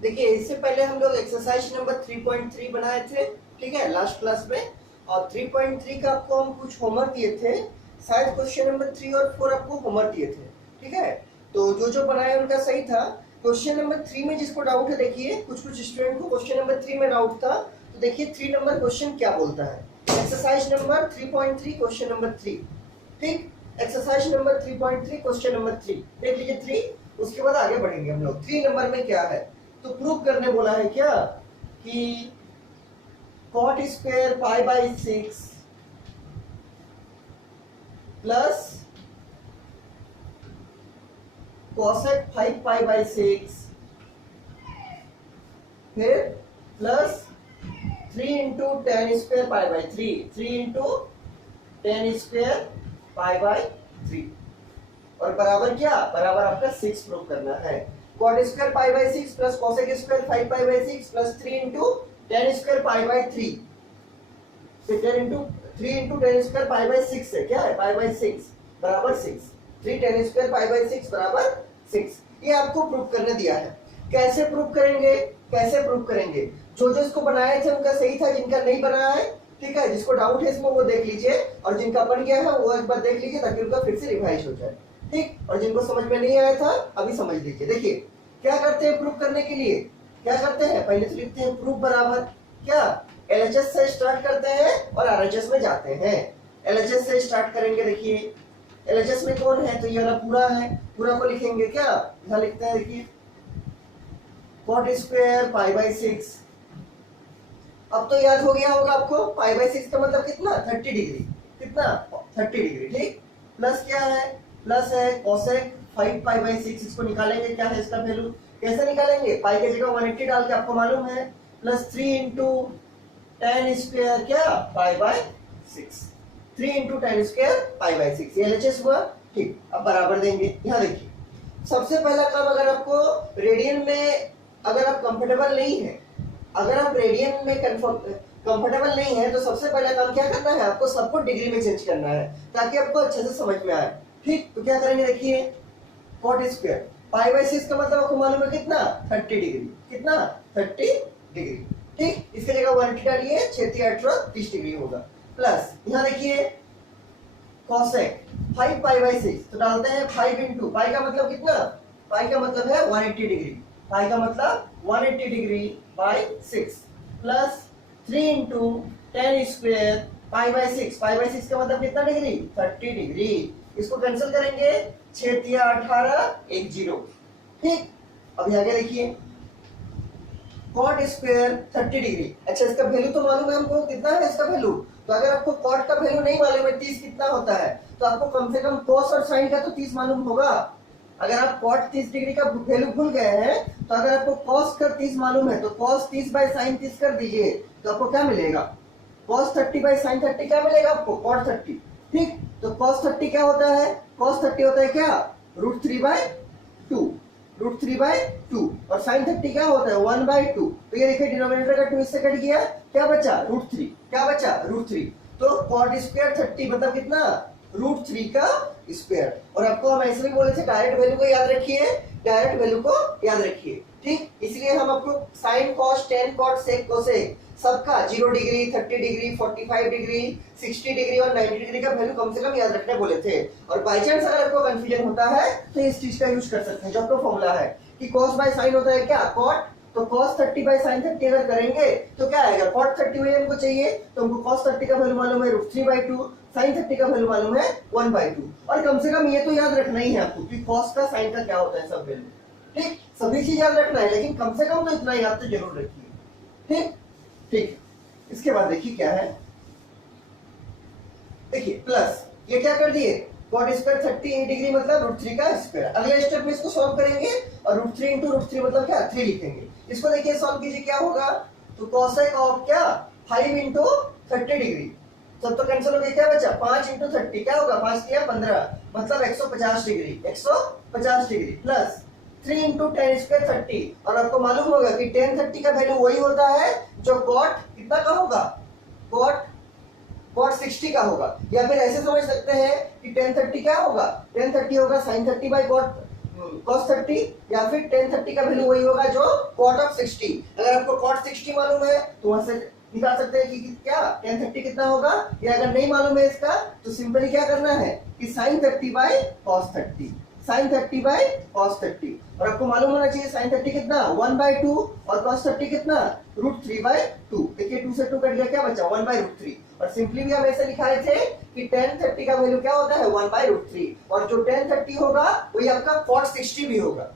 देखिए इससे पहले हम लोग एक्सरसाइज नंबर 3.3 बनाए थे, ठीक है, लास्ट क्लास में। और 3.3 का आपको हम कुछ होमवर्क दिए थे, शायद क्वेश्चन नंबर 3 और 4 आपको होमवर्क दिए थे, ठीक है। तो जो जो बनाए उनका सही था। क्वेश्चन नंबर 3 में जिसको डाउट है, देखिए कुछ कुछ स्टूडेंट को क्वेश्चन नंबर 3 में डाउट था, तो देखिए 3 नंबर क्वेश्चन क्या बोलता है। एक्सरसाइज नंबर 3.3 क्वेश्चन नंबर 3, ठीक। एक्सरसाइज नंबर 3.3 क्वेश्चन नंबर 3 देख लीजिए 3, उसके बाद आगे बढ़ेंगे हम लोग। 3 नंबर में क्या है, तो प्रूव करने बोला है क्या कि cot square pi by 6 plus cosec 5 pi by 6 फिर plus 3 into ten square pi by 3 into ten square pi by 3 और बराबर क्या, बराबर आपका 6 प्रूव करना है। cot square pi by 6 plus cosec square 5 pi by 6 plus 3 into ten square pi by 3, फिर 10 into 3 into ten square pi by 6 है, क्या है, पाई बाई 6 बराबर 6, 3 टेन स्क्वायर पाई बाई 6 बराबर 6। ये आपको प्रूव करने दिया है। कैसे प्रूव करेंगे, कैसे प्रूव करेंगे, जो जो इसको बनाए थे उनका सही था, जिनका नहीं बनाया है, ठीक है, जिसको डाउट है इसमें वो देख लीजिए, और जिनका बन गया है वो एक बार देख लीजिए ताकि उनका फिर से रिवाइज हो जाए, ठीक। और जिनको समझ में नहीं आया था अभी समझ लीजिए। देखिए क्या करते हैं प्रूव करने के लिए, क्या करते हैं, पहले तो लिखते हैं प्रूफ बराबर क्या, LHS से स्टार्ट करते हैं और RHS में जाते हैं। LHS से स्टार्ट करेंगे, देखिए LHS में कौन है, तो ये वाला पूरा है, पूरा को लिखेंगे क्या, यहां लिखते हैं, देखिए cot स्क्वायर पाई बाई 6। अब तो याद हो गया होगा आपको, पाई बाई 6 का मतलब कितना, 30 डिग्री, कितना 30 डिग्री, ठीक। प्लस क्या है, प्लस है cosec 5 पाई बाई 6, इसको निकालेंगे, क्या है इसका वैल्यू, कैसे निकालेंगे, पाई की जगह 180 डाल के, आपको मालूम है, प्लस 3 इंटू टेन स्क्वायर क्या, pi by 6, 3 into ten square pi by 6, ये LHS हुआ, ठीक। अब बराबर देंगे, यहाँ देखिए सबसे पहला काम, अगर आपको रेडियन में अगर आप कंफर्टेबल नहीं है, अगर आप रेडियन में कंफर्टेबल नहीं है, तो सबसे पहला काम क्या करना है, आपको सबको डिग्री में चेंज करना है ताकि आपको अच्छे से समझ में आए, ठीक। तो क्या करेंगे, देखिए cot स्क्वायर पाई बाई 6 का मतलब आपको मालूम है कितना, 30 डिग्री, कितना 30 डिग्री, ठीक। इसकी जगह 180 डालिए, 6 18 30 डिग्री होगा, प्लस यहाँ देखिए cosec 5 पाई बाई 6, तो डालते हैं 5 इंटू, पाई का मतलब कितना, पाई का मतलब है 180 डिग्री, पाई का मतलब 180 degree by 6 plus 3 into ten square pi by 6, pi by 6 का मतलब कितना डिग्री, 30 डिग्री। इसको कैंसिल करेंगे, 6 18 1 0, ठीक। अभी आगे देखिए cot स्क्वायर 30 डिग्री, अच्छा इसका वैल्यू तो मालूम है हमको, कितना है इसका वैल्यू, तो अगर आपको cot का वैल्यू नहीं मालूम है 30 कितना होता है, तो आपको कम से कम cos और sin का तो 30 मालूम होगा। अगर आप cot 30 डिग्री का वैल्यू भूल गए हैं, तो अगर आपको cos का 30 मालूम है, तो cos 30 बाई sin 30 कर दीजिए, तो आपको क्या मिलेगा, cos 30 बाई sin 30 क्या मिलेगा आपको, cot 30, ठीक। तो cos 30 क्या होता है, cos 30 होता है क्या, √3/2, √3/2, और sin 30 क्या होता है, 1/2। तो ये देखिए डिनोमिनेटर का 2 इससे कट गया, क्या बचा, √3, क्या बचा, √3। तो cot स्क्वायर 30 मतलब कितना, √3 का स्क्वायर। और आपको हम ऐसे भी बोले थे डायरेक्ट वैल्यू को याद रखिए, डायरेक्ट वैल्यू को याद रखिए, ठीक। इसलिए हम आपको sin cos tan cot sec cosec सबका 0 डिग्री 30 डिग्री 45 डिग्री 60 डिग्री और 90 डिग्री का वैल्यू कम से कम याद रखने बोले थे। और बाई चांस अगर आपको कंफ्यूजन होता है तो इस चीज का यूज कर सकते हैं, जो आपका फॉर्मूला है कि cos बाय sin होता है क्या, cot, तो cos 30 बाय sin 30 अगर करेंगे तो क्या आएगा, cot 30 वही हमको चाहिए, तो हमको cos 30 का वैल्यू मालूम है √3/2, sin 30 का वैल्यू मालूम है 1/2। और कम से कम ये तो याद रखना ही है आपको कि cos का sin का क्या होता है सब वैल्यू, ठीक। सभी चीज याद रखना है, लेकिन कम से कम तो इतना याद तो जरूर रखिए, ठीक ठीक। इसके बाद देखिए क्या है, देखिए प्लस ये क्या कर दिए, cot स्क्वायर 30 डिग्री मतलब √3 का स्क्वायर। अगले स्टेप में इसको सॉल्व करेंगे और √3 इंटू √3 मतलब क्या, 3 लिखेंगे। इसको देखिए सॉल्व कीजिए, क्या होगा, तो cosec ऑफ क्या 5 इंटू 30 डिग्री, सब तो कैंसिल हो गया, क्या बचा 5 इंटू 30, क्या होगा 5 किया 15 मतलब 150 degree, 150 degree plus 3 into ten square 30। और आपको मालूम होगा कि tan 30 का वैल्यू वही होता है जो cot कितना का होगा, cot 60 का होगा। या फिर ऐसे समझ सकते हैं कि tan 30 क्या होगा, tan 30 होगा sin 30 बाई cot cos 30 या फिर tan 30 का वैल्यू वही होगा जो cot of 60। अगर आपको cot 60 मालूम है तो वहां से निकाल सकते हैं कि क्या tan 30 कितना होगा, या अगर नहीं मालूम है इसका तो सिंपली क्या करना है कि sin 30 by cos 30, sin 30 by cos 30। और आपको मालूम होना चाहिए sin 30 कितना 1/2 और cos 30 कितना √3/2। देखिए 2 से 2 कट गया, क्या बचा 1/√3। और सिंपली भी हम ऐसे लिखाए थे कि tan 30 का वैल्यू क्या होता है 1/√3, और जो tan 30 होगा वही आपका cot 60 भी होगा।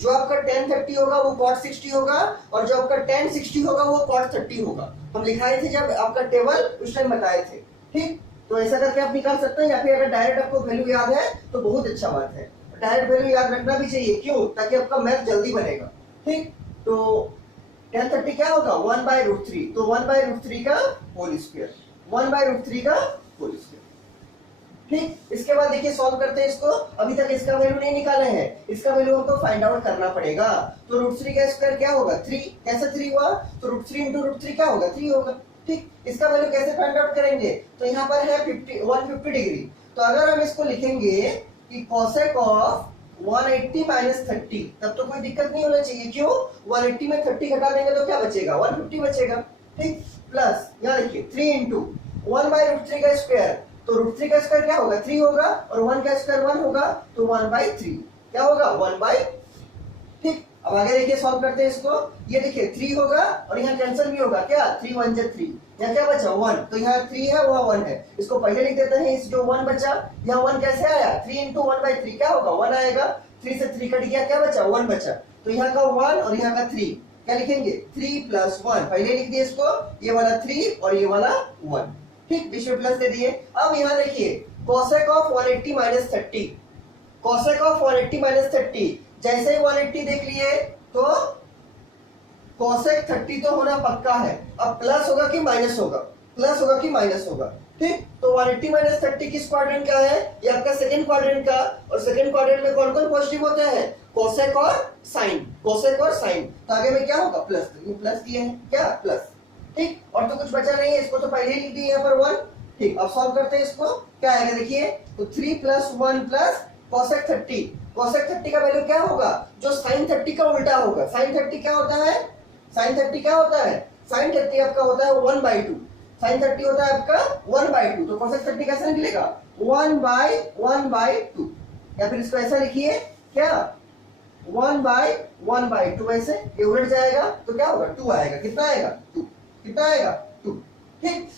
जो आपका tan 30 होगा वो cot 60 होगा, और जो आपका tan 60 होगा वो cot 30 होगा। हम लिखाए थे जब आपका टेबल उस टाइम बताए थे। ठीक, तो ऐसा करके आप निकाल सकते हैं, या फिर अगर डायरेक्ट आपको वैल्यू याद है तो बहुत अच्छा बात है। डायरेक्ट वैल्यू याद रखना भी चाहिए, क्यों, ताकि आपका मैथ जल्दी बनेगा। ठीक, तो tan 30 क्या होगा 1/√3, तो 1/√3 का होल स्क्वायर, 1/√3 का होल स्क्वायर। ठीक, इसके बाद देखिए सॉल्व करते हैं इसको। अभी तक इसका वैल्यू नहीं निकाले हैं, इसका वैल्यू हमको फाइंड आउट करना पड़ेगा। तो √3 का स्क्वायर क्या होगा 3, कैसे 3 हुआ, तो √3 × √3 क्या होगा 3 होगा। ठीक, इसका वैल्यू कैसे फाइंड आउट करेंगे, तो यहाँ पर है 150 डिग्री। तो अगर हम इसको लिखेंगे कि cosec ऑफ 180 - 30, तब तो कोई दिक्कत नहीं होना चाहिए। क्यों, 180 में 30 घटा देंगे तो क्या बचेगा 150 बचेगा। ठीक, प्लस यहाँ लिखिए 3 × 1/√3 का स्क्वायर, तो √3 का स्क्वायर क्या होगा 3 होगा, और 1 का स्क्वायर 1 होगा, तो 1/3 क्या होगा 1/। ठीक, अब आगे देखिए सॉल्व करते हैं इसको। ये देखिए 3 होगा और यहाँ कैंसिल भी होगा, क्या 3 × 1 = 3, यहाँ क्या बचा 1, तो यहाँ 3 है वहाँ 1 है, इसको पहले लिख देते हैं। इस जो 1 बचा, यहाँ 1 कैसे आया 3 × 1/3 क्या होगा 1 आएगा, 3 से 3 कट गया, क्या बचा 1 बचा, तो यहाँ का 1 और यहाँ का 3 क्या लिखेंगे 3 + 1, पहले लिख दिए इसको, ये वाला 3 और ये वाला 1। ठीक, बीच में प्लस दे दिए। अब यहाँ देखिए cosec ऑफ 180 - 30, cosec ऑफ 180 - 30, जैसे ही 180 देख लिए तो cosec 30 तो होना पक्का है। अब प्लस होगा कि माइनस होगा, प्लस होगा कि माइनस होगा। ठीक, तो 180 - 30 किस क्वाड्रेंट का है, ये आपका सेकंड क्वाड्रेंट का, और सेकंड क्वाड्रेंट में कौन कौन पॉजिटिव होते हैं cosec और sin, cosec और sin, तो आगे में क्या होगा प्लस, ये प्लस दिए हैं क्या प्लस। ठीक, और तो कुछ बचा नहीं है, इसको तो पहले ही लिख दिए यहाँ पर 1। ठीक, अब सॉल्व करते हैं इसको, क्या आएगा देखिए, तो 3 + 1 + cosec 30, cosec 30 का वैल्यू क्या होगा जो sin 30 का उल्टा होगा। sin 30 क्या होता है, sin 30 क्या होता है, sin 30 आपका होता है 1/2, sin 30 होता है आपका 1/2, तो cosec 30 कैसे निकलेगा 1/1/2, या फिर इसको ऐसा लिखिए क्या 1/1/2, ऐसे ये उलट जाएगा तो क्या होगा 2 आएगा, कितना आएगा 2, कितना आएगा 2। ठीक,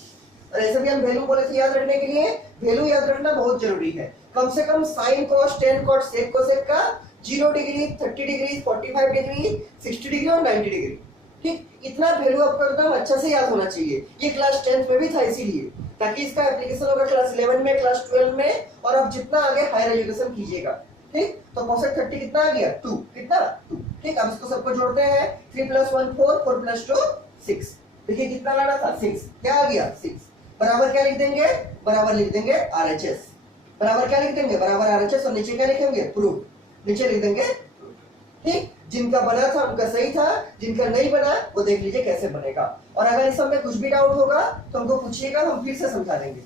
और ऐसे भी हम वैल्यू बोले थे याद रखने के लिए, वैल्यू याद रखना बहुत जरूरी है। कम से कम sin cos tan cot sec cosec का 0 डिग्री 30 डिग्री 45 डिग्री 60 डिग्री और 90 डिग्री। ठीक, इतना वैल्यू आपको एकदम अच्छा से याद होना चाहिए। ये क्लास 10th में भी था इसीलिए, ताकि इसका एप्लीकेशन होगा क्लास 11 में, क्लास 12 में, और अब जितना आगे हायर एजुकेशन कीजिएगा। ठीक, तो cosec 30 कितना आ गया 2, कितना 2। ठीक, अब इसको सबको जोड़ते हैं, 3 + 1 4, 4 + 2 6, देखिए कितना लाना था 6, क्या आ गया 6, बराबर क्या लिख देंगे, बराबर लिख देंगे RHS, बराबर क्या लिख देंगे बराबर RHS, और नीचे क्या लिखेंगे प्रूफ, नीचे लिख देंगे। ठीक, जिनका बना था उनका सही था, जिनका नहीं बना वो देख लीजिए कैसे बनेगा। और अगर इस सब में कुछ भी डाउट होगा तो हमको पूछिएगा, हम फिर से समझा देंगे।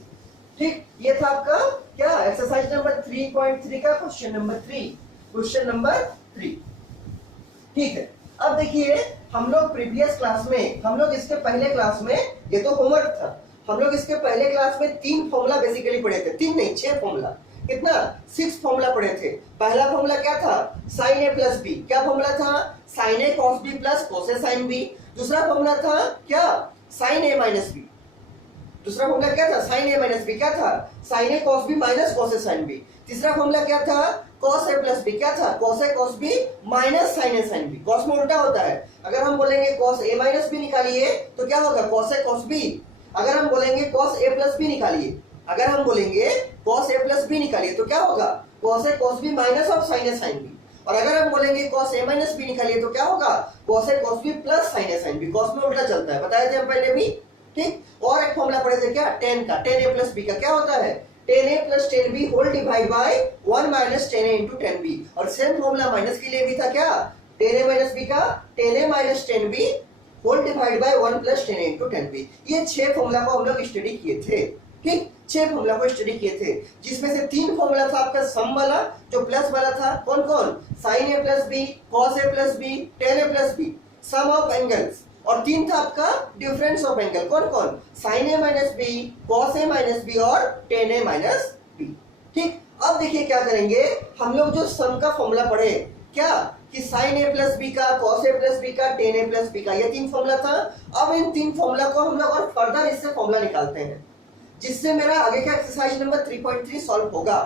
ठीक, ये था आपका क्या एक्सरसाइज नंबर 3.3 का क्वेश्चन नंबर 3, क्वेश्चन नंबर 3। ठीक है, अब देखिए हम लोग प्रीवियस क्लास में, हम लोग इसके पहले क्लास में, ये तो होमवर्क था, हम लोग इसके पहले क्लास में 3 फॉर्मूला बेसिकली पढ़े थे, 3 नहीं 6 फॉर्मूला, कितना 6 फॉर्मूला पढ़े थे। पहला फॉर्मूला क्या था sin a + b, क्या फॉर्मूला था sin a cos b + cos a sin b। दूसरा फॉर्मूला था क्या sin a - b, दूसरा फॉर्मूला क्या था sin a - b, क्या था sin a cos b - cos a sin b। तीसरा फॉर्मूला क्या था cos a + b, क्या था cos a cos b - sin a sin b। cos में उल्टा होता है, अगर हम बोलेंगे cos a - b निकालिए तो क्या होगा cos a cos b, अगर हम बोलेंगे cos a + b निकालिए, अगर हम बोलेंगे cos a + b निकालिए तो क्या होगा cos a cos b - sin a sin b, और अगर हम बोलेंगे cos a - b निकालिए तो क्या होगा cos a cos b + sin a sin b। cos में उल्टा चलता है, बताए थे हम पहले भी। ठीक, और एक फॉर्मूला पढ़े थे क्या tan का, tan a + b का, क्या होता है tan a + tan b whole divide by 1 - tan a * tan b। और सेम फॉर्मूला माइनस के लिए भी था क्या tan a - b का tan a - tan b whole divide by 1 + tan a * tan b। ये 6 फॉर्मूला को हम लोग स्टडी किए थे। ठीक, 6 फॉर्मूला को स्टडी किए थे, जिसमें से 3 फॉर्मूला था आपका सम वाला जो प्लस वाला था, कौन कौन, sine A plus B, cos A plus B, tan A plus B, sum of angles, और 3 था आपका डिफरेंस ऑफ एंगल, कौन कौन, sine A minus B, cos A minus B और टेन ए माइनस बी। ठीक, अब देखिए क्या करेंगे हम लोग, जो सम का फॉर्मूला पढ़े क्या कि साइन ए प्लस बी का, कॉस ए प्लस बी का, टेन ए प्लस बी का, ये 3 फॉर्मूला था। अब इन 3 फॉर्मूला को हम लोग और फर्दर इससे फॉर्मूला निकालते हैं, जिससे मेरा आगे का एक्सरसाइज नंबर 3.3 सॉल्व होगा।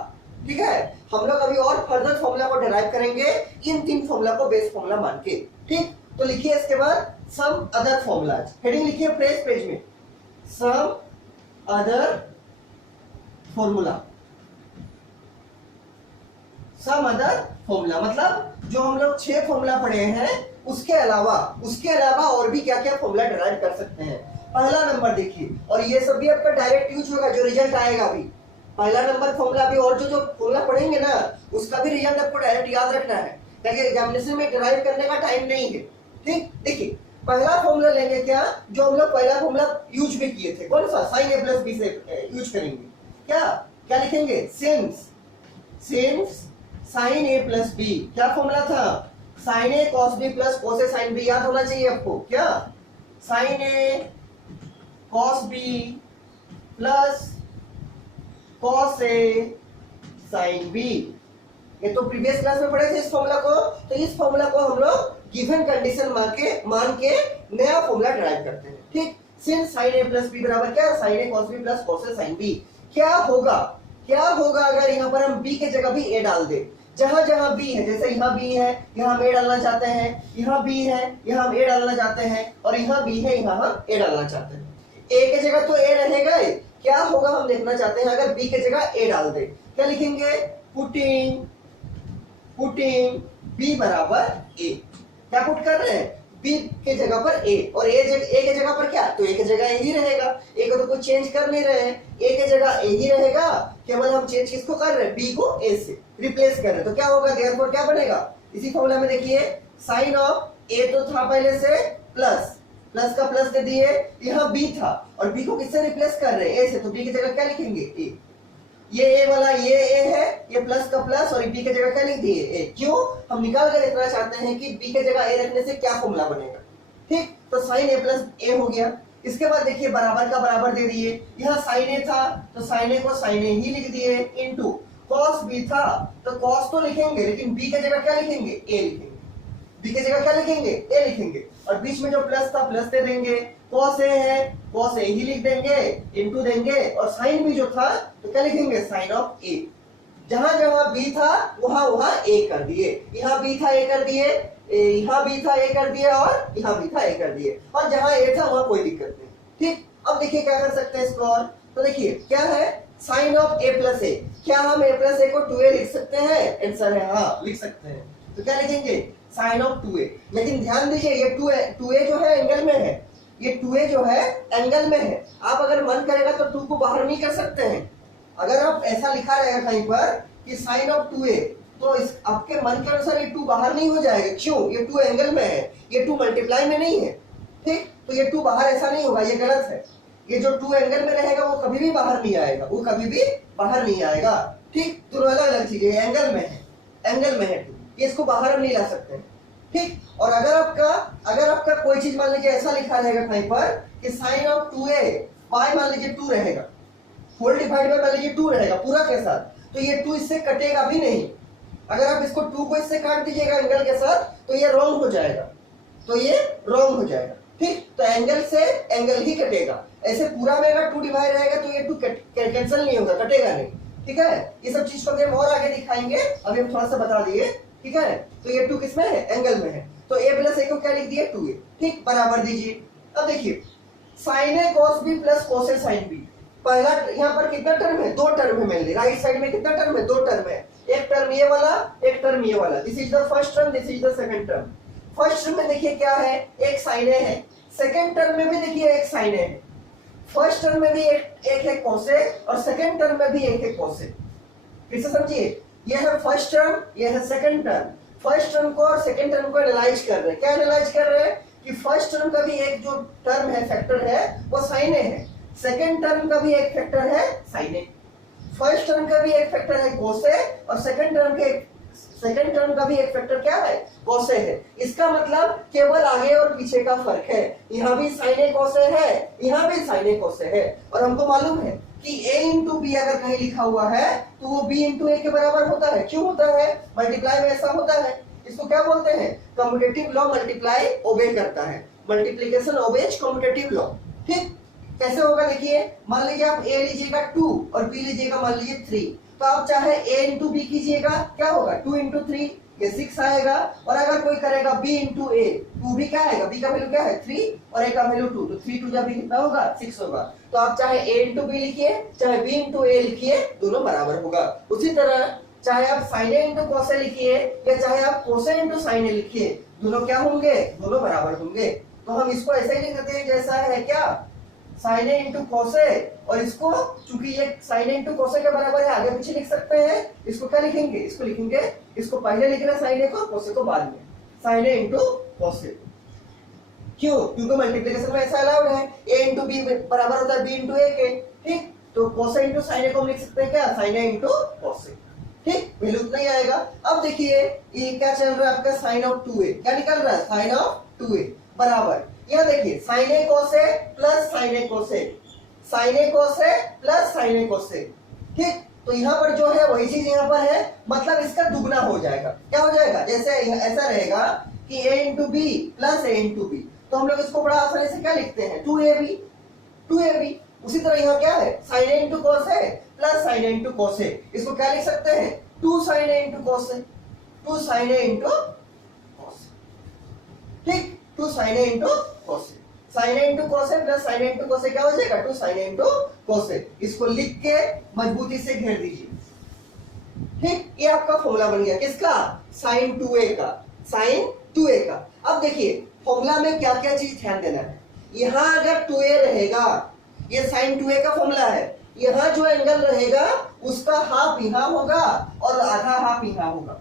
ठीक है, हम लोग अभी और फर्दर फॉर्मूला को डिराइव करेंगे इन 3 फॉर्मूला को बेस फॉर्मूला मान के। ठीक, तो लिखिए इसके बाद सम अदर फॉर्मूलाज, हेडिंग लिखिए फ्रेश पेज में, some other formula. Some other formula मतलब जो हम लोग 6 फॉर्मूला पढ़े हैं उसके अलावा और भी क्या क्या फॉर्मूला डिराइव कर सकते हैं। पहला नंबर देखिए, और ये सब भी आपका डायरेक्ट यूज होगा, जो रिजल्ट आएगा अभी पहला नंबर फॉर्मूला भी, और जो फॉर्मूला पढ़ेंगे ना उसका भी रिजल्ट आपको डायरेक्ट याद रखना है, ताकि एग्जामिनेशन में डिराइव करने का टाइम नहीं है। ठीक, देखिए पहला फॉर्मूला लेंगे क्या, जो हम लोग पहला फॉर्मूला यूज भी किए थे, कौन सा, साइन ए प्लस बी से यूज करेंगे। क्या लिखेंगे, since sign A plus B, क्या फॉर्मूला था, साइन ए कॉस बी प्लस कोस ए साइन बी, याद होना चाहिए आपको, क्या, sign A cos B plus cos A sine B. ये तो प्रीवियस क्लास में पढ़े थे इस फॉर्मूला को, तो इस फॉर्मूला को हम लोग गिवन कंडीशन मान के नया फॉर्मूला डिराइव करते हैं। ठीक, since sign A plus B बराबर क्या, साइन ए कॉस बी प्लस कोस ए साइन बी। क्या होगा अगर यहाँ पर हम b के जगह भी a डाल दे, जहां जहां b है, जैसे यहाँ b है यहाँ हम a डालना चाहते हैं, यहाँ b है यहाँ हम a डालना चाहते हैं, और यहाँ b है यहाँ हम a डालना चाहते हैं। a के जगह तो a रहेगा, क्या होगा हम देखना चाहते हैं अगर b के जगह a डाल दे, क्या लिखेंगे, पुटिंग b बराबर a, क्या पुट कर रहे हैं, b के जगह पर a, और a के जगह पर क्या, तो a के जगह a ही रहेगा, a को तो कुछ चेंज कर नहीं रहे हैं, a के जगह a ही रहेगा, केवल हम चेंज किसको कर रहे हैं, b को a से रिप्लेस कर रहे हैं, तो क्या होगा, देयरफॉर क्या बनेगा, इसी फॉर्मूला में देखिए साइन ऑफ a तो था पहले से प्लस का प्लस दे दिए, यहाँ b था और b को किससे रिप्लेस कर रहे हैं, a से, तो b की जगह क्या लिखेंगे, a, ये a वाला ये a है, ये प्लस का प्लस, और b के जगह क्या लिख दिए a, क्यों, हम निकाल कर देखना चाहते हैं कि b के जगह a रखने से क्या फॉर्मूला बनेगा। ठीक, तो साइन a प्लस a हो गया। इसके बाद देखिए बराबर का बराबर दे दिए, यहाँ साइन a था तो साइन a को साइन a ही लिख दिए, इनटू कॉस b था तो कॉस तो लिखेंगे, लेकिन b के जगह क्या लिखेंगे, a लिखेंगे, b के जगह क्या लिखेंगे, a लिखेंगे, और बीच में जो प्लस था प्लस दे देंगे, कॉस a है कॉस a ही लिख देंगे, इनटू देंगे, और साइन b जो था तो क्या लिखेंगे, साइन ऑफ a, जहां जहां b था वहां a कर दिए, यहाँ b था a कर दिए, यहाँ b था a कर दिए, और यहाँ b था a कर दिए, और जहां a था वहां कोई दिक्कत नहीं। ठीक, अब देखिए क्या कर सकते हैं इसको, और तो देखिए क्या है, sine of a plus a, क्या हम a प्लस a को 2a लिख सकते हैं, आंसर है हाँ लिख सकते हैं, तो क्या लिखेंगे, साइन ऑफ 2a, लेकिन ध्यान दीजिए ये 2a जो है एंगल में है, ये 2a जो है एंगल में है, आप अगर मन करेगा तो 2 को बाहर नहीं कर सकते हैं, अगर आप ऐसा लिखा रहेगा कहीं पर कि साइन ऑफ 2a, तो इस आपके मन के अनुसार ये 2 बाहर नहीं हो जाएगा, क्यों, ये 2 एंगल में है, ये 2 मल्टीप्लाई में नहीं है। ठीक, तो ये 2 बाहर ऐसा नहीं होगा, ये गलत है, ये जो 2 एंगल में रहेगा वो कभी भी बाहर नहीं आएगा, वो कभी भी बाहर नहीं आएगा। ठीक, दोनों अलग अलग चीजें, एंगल में है 2, ये इसको बाहर नहीं ला सकते हैं। ठीक, और अगर आपका कोई चीज मान लीजिए ऐसा लिखा रहेगा कहीं पर कि साइन ऑफ 2a पाई मान लीजिए 2 रहेगा, होल डिवाइड बाय मान लीजिए 2 रहेगा पूरा के साथ, तो ये 2 इससे कटेगा भी नहीं, अगर आप इसको 2 को इससे काट दीजिएगा एंगल के साथ तो ये रॉन्ग हो जाएगा, ठीक, तो एंगल से एंगल ही कटेगा, ऐसे पूरा में अगर 2 डिवाइड रहेगा तो ये 2 कैंसिल नहीं होगा, कटेगा नहीं। ठीक है, ये सब चीज को हम और आगे दिखाएंगे, अभी हम थोड़ा सा बता दिए। ठीक है, तो ये 2 किसमें है, एंगल में है, तो a प्लस a को क्या लिख दिए, 2a। ठीक, बराबर दीजिए, अब देखिए साइन ए कॉस बी प्लस कोस ए साइन बी, पहला यहाँ पर कितना टर्म है, 2 टर्म है, मेनली राइट साइड में कितना टर्म है, 2 टर्म है, एक टर्म ये वाला एक टर्म ये वाला, this is the first term, this is the second term. First term में देखिए क्या है, एक साइन ए है, सेकंड टर्म में भी देखिए एक साइन ए है, फर्स्ट टर्म में भी एक है कोस ए, और सेकंड टर्म में भी एक है कोस ए। फिर से समझिए, ये है फर्स्ट टर्म, ये है सेकंड टर्म, फर्स्ट टर्म को और सेकंड टर्म को एनालाइज कर रहे हैं, क्या एनालाइज कर रहे हैं कि फर्स्ट टर्म का भी एक जो टर्म है, फैक्टर है, वो साइन ए है, सेकेंड टर्म का भी एक फैक्टर है साइन ए, फर्स्ट टर्म का भी एक फैक्टर है cos ए, और सेकेंड टर्म का भी एक फैक्टर क्या है cos ए है। इसका मतलब केवल आगे और पीछे का फर्क है, यहाँ भी sin ए cos ए है, यहाँ भी sin ए cos ए है। और हमको मालूम है कि a इंटू बी अगर कहीं लिखा हुआ है तो वो b इंटू ए के बराबर होता है। क्यों होता है? मल्टीप्लाई में ऐसा होता है। इसको क्या बोलते हैं? कम्यूटेटिव लॉ मल्टीप्लाई ओबे करता है, मल्टीप्लिकेशन ओबेज कम्यूटेटिव लॉ। ठीक, कैसे होगा देखिए, मान लीजिए आप a लीजिएगा 2 और b लीजिएगा मान लीजिए 3, तो आप चाहे a इंटू बी कीजिएगा, क्या होगा 2 इंटू 3 ये 6 आएगा। और अगर कोई करेगा b इंटू ए, 2 भी क्या आएगा, b का वैल्यू क्या है 3 और a का वैल्यू 2, तो 3 2 जब भी कितना होगा 6 होगा। तो आप चाहे a इंटू बी लिखिए चाहे b इंटू ए लिखिए, दोनों बराबर होगा। उसी तरह चाहे आप sin a into cos a लिखिए या चाहे आप cos a into sin a लिखिए, दोनों क्या होंगे, दोनों बराबर होंगे। तो हम इसको ऐसे ही लिख देते हैं जैसा है क्या, sin a into cos a, और इसको चूंकि ये sin a into cos a के बराबर है आगे पीछे लिख सकते हैं। इसको क्या लिखेंगे, इसको लिखेंगे, इसको पहले लिखना sin a को, cos a को बाद में, sin a into cos a। क्यों? क्योंकि मल्टीप्लिकेशन में ऐसा अलाउड है, a इंटू b बराबर होता है b इंटू a के। ठीक, तो cos a into sin a को हम लिख सकते हैं क्या, sin a into cos a। ठीक, वैल्यू उतना ही आएगा। अब देखिए ये क्या चल रहा है आपका sin ऑफ 2a, क्या निकल रहा है sin ऑफ 2a बराबर, यह देखिए sin a cos a plus sin a cos a, sin a cos a plus sin a cos a। ठीक, तो यहाँ पर जो है वही चीज यहाँ पर है, मतलब इसका दुगना हो जाएगा। क्या हो जाएगा, जैसे ऐसा रहेगा कि a into B plus a into B, तो हम लोग इसको बड़ा आसानी से क्या लिखते हैं 2ab। उसी तरह यहाँ क्या है sin a into cos a plus sin a into cos a, इसको क्या लिख सकते हैं 2 sin a into cos a, 2 sin a into cos a। ठीक, 2 sin a into cos a, sin a into cos a plus sin a into cos a क्या हो जाएगा 2 sin a into cos a। इसको लिख के मजबूती से घेर दीजिए। ठीक, ये आपका फॉर्मूला बन गया किसका, sin 2a का, sin 2a का। अब देखिए फॉर्मूला में क्या क्या चीज ध्यान देना है। यहाँ अगर 2a रहेगा, ये sin 2a का फॉर्मूला है, यहाँ जो एंगल रहेगा उसका हाफ यहाँ होगा और आधा हाफ यहाँ होगा।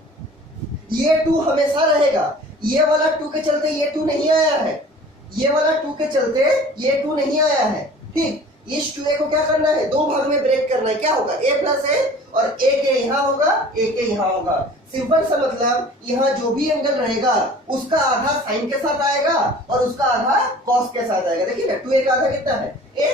ये 2 हमेशा रहेगा, ये वाला 2 के चलते ये 2 नहीं आया है, ये वाला 2 के चलते ये 2 नहीं आया है। ठीक, इस 2a को क्या करना है, दो भाग में ब्रेक करना है। क्या होगा a प्लस a, और a के यहाँ होगा a के यहाँ होगा। सिंपल सा मतलब यहाँ जो भी एंगल रहेगा उसका आधा साइन के साथ आएगा और उसका आधा कॉस के साथ आएगा। देखिए ना 2a का आधा कितना है a,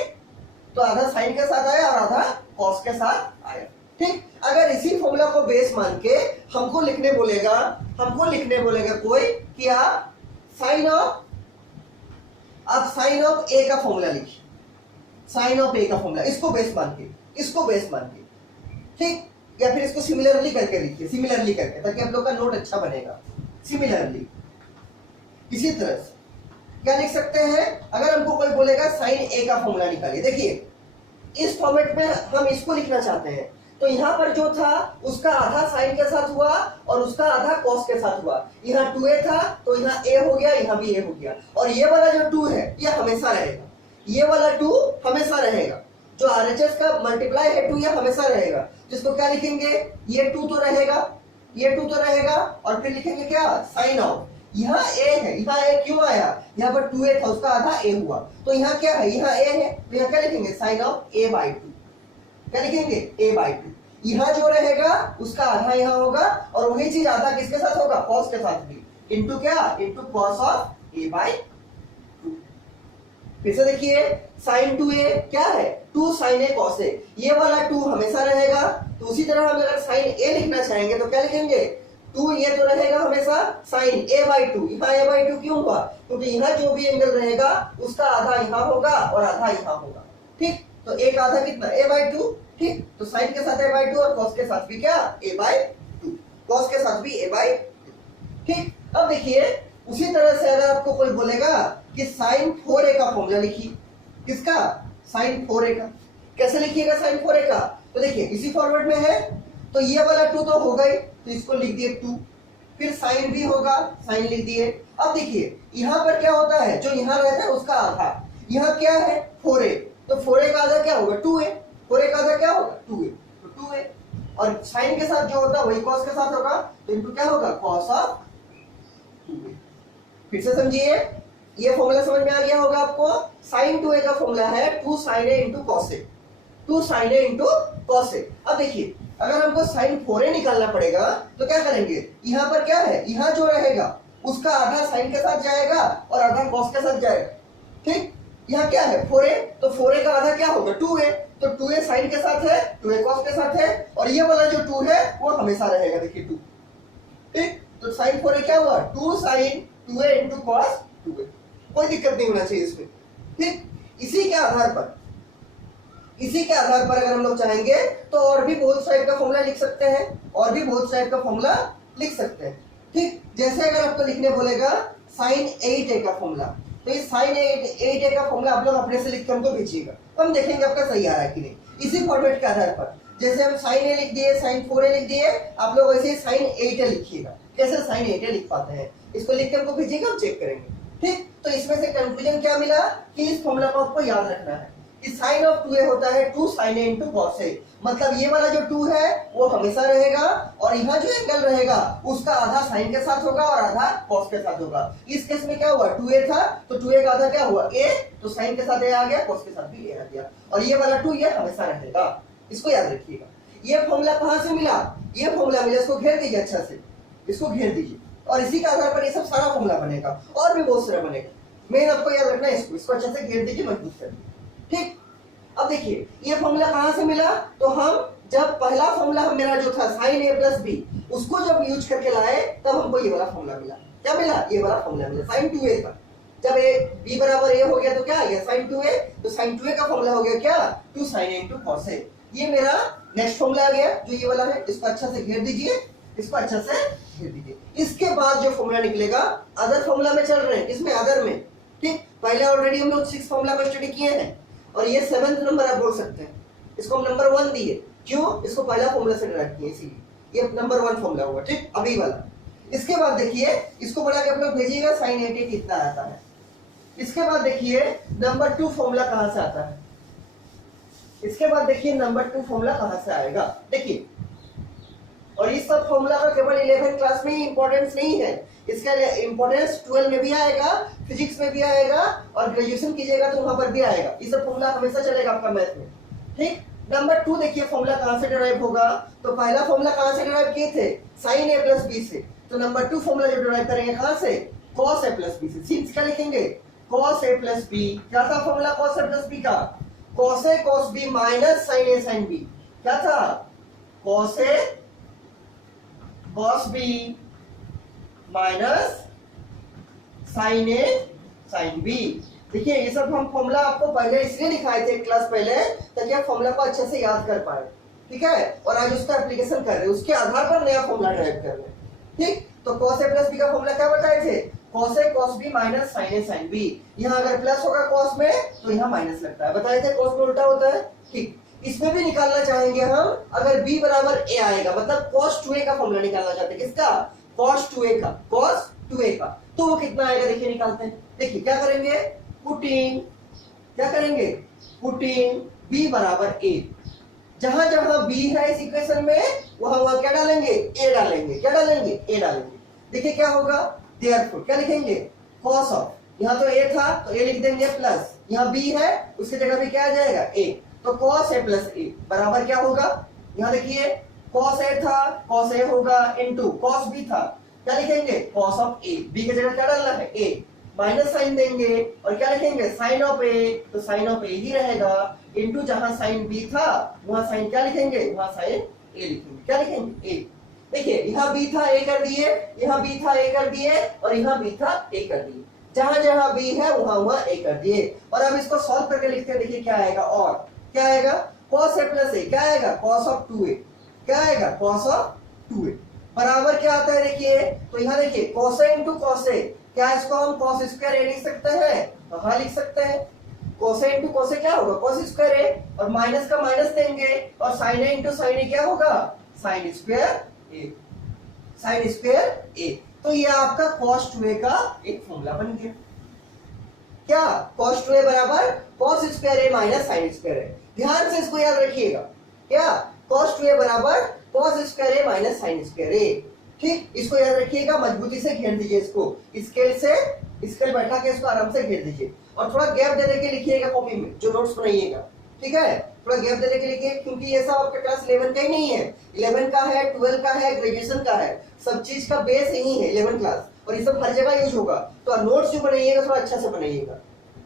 तो आधा साइन के साथ आया और आधा कॉस के साथ आया। ठीक, अगर इसी फॉर्मूला को बेस मान के हमको लिखने बोलेगा कोई कि आप साइन ऑफ ए का फॉर्मूला लिखिए, साइन ऑफ ए का फॉर्मूला, इसको बेस मान के, ठीक, या फिर इसको सिमिलरली करके लिखिए, सिमिलरली करके, ताकि आप लोग का नोट अच्छा बनेगा। सिमिलरली इसी तरह से क्या लिख सकते हैं, अगर हमको कोई बोलेगा साइन ए का फॉर्मूला निकालिए, देखिए इस फॉर्मेट में हम इसको लिखना चाहते हैं, तो यहाँ पर जो था उसका आधा साइन के साथ हुआ और उसका आधा कॉस के साथ हुआ। यहाँ 2a था तो यहाँ a हो गया, यहाँ भी a हो गया, और ये वाला जो 2 है ये हमेशा रहेगा, ये वाला 2 हमेशा रहेगा, जो RHS का मल्टीप्लाई है 2 ये हमेशा रहेगा। जिसको क्या लिखेंगे, ये 2 तो रहेगा, ये 2 तो रहेगा, और फिर लिखेंगे क्या साइन ऑफ, यहाँ a है, यहाँ a क्यों आया, यहाँ पर 2a था उसका आधा a हुआ, तो यहाँ क्या है, यहाँ a है, तो यहाँ क्या लिखेंगे साइन ऑफ a/2, क्या लिखेंगे a/2। यहाँ जो रहेगा उसका आधा यहाँ होगा, और वही चीज आधा किसके साथ होगा, कॉस के साथ भी, इंटू क्या, इंटू कॉस ऑफ a/2। फिर से देखिए साइन 2a क्या है 2 sin a cos a, ये वाला 2 हमेशा रहेगा। तो उसी तरह हम अगर साइन a लिखना चाहेंगे तो क्या लिखेंगे 2, ये तो रहेगा हमेशा साइन a/2, यहाँ a/2 क्यों हुआ, क्योंकि यहाँ जो भी एंगल रहेगा उसका आधा यहाँ होगा और आधा यहाँ होगा। ठीक, तो एक आधा कितना a/2। ठीक, तो साइन के साथ a/2 और कॉस के साथ भी क्या a/2, कॉस के साथ भी a/2। ठीक, अब देखिए उसी तरह से अगर आपको कोई बोलेगा कि साइन 4a का फॉर्मूला लिखिए, किसका, साइन 4a का, कैसे लिखिएगा साइन 4a का, तो देखिए इसी फॉर्मेट में है, तो ये वाला 2 तो होगा ही, तो इसको लिख दिए 2, फिर साइन भी होगा, साइन लिख दिए। अब देखिए यहाँ पर क्या होता है, जो यहाँ रहता है उसका आधा, यहाँ क्या है 4a, तो 4a का आधा क्या होगा 2a, 4a का आधा क्या होगा 2a, तो 2a, और साइन के साथ जो होता है वही कॉस के साथ होगा, तो इनटू क्या होगा कॉस ऑफ 2a। फिर से समझिए, ये फॉर्मूला समझ में आ गया होगा आपको। साइन 2a का फॉर्मूला है 2 sin a into cos a, 2 sin a into cos a. अब देखिए अगर हमको साइन 4a निकालना पड़ेगा तो क्या करेंगे, यहाँ पर क्या है, यहाँ जो रहेगा उसका आधा साइन के साथ जाएगा और आधा कॉस के साथ जाएगा। ठीक, यहाँ क्या है 4a, तो 4a का आधा क्या होगा 2a, तो 2a साइन के साथ है 2a कॉस के साथ है, और ये वाला जो 2 है वो हमेशा रहेगा, देखिए 2। ठीक, तो साइन 4a क्या हुआ 2 sin 2a into cos 2a, कोई दिक्कत नहीं होना चाहिए इसमें। ठीक, इसी के आधार पर अगर हम लोग चाहेंगे तो और भी बहुत टाइप का फॉर्मूला लिख सकते हैं, और भी बहुत टाइप का फॉर्मूला लिख सकते हैं। ठीक, जैसे अगर आपको लिखने बोलेगा साइन 8a का फॉर्मूला, तो इस साइन 8a का फॉर्मूला आप लोग अपने से लिख के हमको भेजिएगा, तो हम देखेंगे आपका सही आ रहा है कि नहीं। इसी फॉर्मेट के आधार पर जैसे हम साइन a लिख दिए, साइन 4a लिख दिए, आप लोग वैसे ही साइन 8a लिखिएगा। कैसे साइन 8a लिख पाते हैं, इसको लिख के हमको भेजिएगा, हम चेक करेंगे। ठीक, तो इसमें से कंक्लूजन क्या मिला कि इस फॉर्मूला को आपको याद रखना है कि साइन ऑफ 2a होता है 2 sin a into cos a, मतलब ये वाला जो 2 है वो हमेशा रहेगा, और यहाँ जो एंगल रहेगा उसका आधा साइन के साथ होगा और आधा कॉस के साथ होगा। इस केस में क्या हुआ 2a था, तो 2a का आधा क्या हुआ a, तो साइन के साथ a आ गया, कॉस के साथ भी a आ गया, और ये वाला 2 ये हमेशा रहेगा। इसको याद रखिएगा। ये फॉर्मूला कहां से मिला, ये फॉर्मूला मिला, इसको घेर दीजिए अच्छा से, इसको घेर दीजिए, और इसी के आधार पर ये सब सारा फॉर्मूला बनेगा, और भी बहुत सारा बनेगा। मेन आपको याद रखना है, इसको अच्छे से घेर दीजिए, मजबूत कर दीजिए। ठीक, अब देखिए ये फॉर्मूला कहां से मिला, तो हम जब पहला फॉर्मूला मेरा जो था sin a प्लस b, उसको जब यूज करके लाए तब हमको ये वाला फॉर्मूला मिला। क्या मिला, ये वाला फॉर्मूला मिला sin 2a का। जब a b बराबर a हो गया तो क्या आ गया sin 2a, तो sin 2a का फॉर्मूला हो गया क्या 2 sin a into cos a। ये मेरा नेक्स्ट फॉर्मूला आ गया जो ये वाला है, इसको अच्छा से घेर दीजिए, इसको अच्छा से घेर दीजिए। इसके बाद जो फॉर्मूला निकलेगा अदर फॉर्मूला में चल रहे हैं, इसमें अदर में। ठीक, पहले ऑलरेडी हम लोग 6 फॉर्मूला को स्टडी किए हैं, और ये 7th नंबर आप बोल सकते हैं, इसको हम नंबर 1 दिए, क्यों, इसको पहला फॉर्मूला से डिराइव किए, इसीलिए ये नंबर 1 फॉर्मूला हुआ। ठीक, अभी वाला। इसके बाद देखिए इसको बना के आप लोग भेजिएगा sin 8 कितना आता है। इसके बाद देखिए नंबर 2 फॉर्मूला कहां से आता है, इसके बाद देखिए नंबर 2 फॉर्मूला कहां से आएगा, देखिए। और इस सब फॉर्मूला का केवल 11th क्लास में ही इंपॉर्टेंस नहीं है, इसका इंपॉर्टेंस 12 में भी आएगा, फिजिक्स में भी आएगा, और ग्रेजुएशन कीजिएगा तो वहां पर भी आएगा। ये सब फॉर्मूला हमेशा चलेगा आपका मैथ में। ठीक, नंबर 2 देखिए फॉर्मूला कहां से डिराइव होगा, तो पहला फॉर्मूला कहां से डिराइव किए थे sin a प्लस b से, तो नंबर 2 फॉर्मूला जो डिराइव करेंगे कहां से cos a प्लस b से। सीधे क्या लिखेंगे cos a प्लस b, क्या था formula cos a plus b का, cos a cos b minus sin a sin b, क्या था cos a cos b minus sin a sin b। देखिए ये सब हम फॉर्मूला आपको पहले इसलिए दिखाए थे क्लास पहले, ताकि आप फॉर्मूला को अच्छे से याद कर पाए। ठीक है, और आज उसका एप्लीकेशन कर रहे हैं, उसके आधार पर नया फॉर्मूला ड्राइव कर रहे हैं। ठीक, तो cos a प्लस b का फॉर्मूला क्या बताए थे, cos a cos b minus sin a sin b। यहाँ अगर प्लस होगा cos में तो यहाँ माइनस लगता है, बताए थे cos में उल्टा होता है। ठीक, इसमें भी निकालना चाहेंगे हम, अगर b बराबर a आएगा, मतलब cos 2a का फॉर्मूला निकालना चाहते हैं, किसका cos 2a का, cos 2a का, तो वो कितना आएगा देखिए निकालते हैं। देखिए क्या करेंगे, पुटिंग, क्या करेंगे पुटिंग b बराबर a, जहां जहां b है इस इक्वेशन में वहां वहां क्या डालेंगे a डालेंगे, क्या डालेंगे a डालेंगे। देखिए क्या होगा, देयरफॉर क्या लिखेंगे cos ऑफ, यहाँ तो a था तो a लिख देंगे प्लस, यहाँ b है उसकी जगह भी क्या आ जाएगा a, तो cos a प्लस a बराबर क्या होगा, यहाँ देखिए cos a था cos a होगा इनटू cos b था, क्या लिखेंगे cos ऑफ a, b की जगह क्या डालना है a, माइनस साइन देंगे और क्या लिखेंगे साइन ऑफ a, तो साइन ऑफ a ही रहेगा, इनटू जहां साइन b था वहां साइन क्या लिखेंगे, वहां साइन a लिखेंगे, क्या लिखेंगे a। देखिए यहाँ b था a कर दिए, यहाँ b था a कर दिए, और यहाँ b था a कर दिए, जहां जहां b है वहां वहां a कर दिए। और अब इसको सॉल्व करके लिखते हैं, देखिए क्या आएगा, और क्या आएगा cos a प्लस a, क्या आएगा cos ऑफ 2a, क्या आएगा cos ऑफ 2a बराबर क्या आता है, देखिए तो यहाँ देखिए cos a into cos a, क्या इसको हम cos स्क्वायर a लिख सकते हैं, हाँ लिख सकते हैं। cos a into cos a क्या होगा cos स्क्वायर a, और माइनस का माइनस देंगे, और sin a into sin a क्या होगा sin square a, sin square a। तो ये आपका cos 2a का एक फॉर्मूला बन गया, क्या cos 2a बराबर cos square a minus sin square a। ध्यान से इसको याद रखिएगा, क्या cos 2a बराबर cos square a minus sin square a। ठीक, इसको याद रखिएगा, मजबूती से घेर दीजिए इसको, स्केल से स्केल बैठा के इसको आराम से घेर दीजिए और थोड़ा गैप दे के लिखिएगा कॉपी में जो नोट्स बनाइएगा, ठीक है। थोड़ा गैप दे के लिखिए क्योंकि ये सब आपका क्लास 11 का ही नहीं है, 11 का है, 12 का है, ग्रेजुएशन का है, सब चीज का बेस यही है 11 क्लास, और ये सब हर जगह यूज होगा। तो नोट्स जो बनाइएगा थोड़ा अच्छा से बनाइएगा,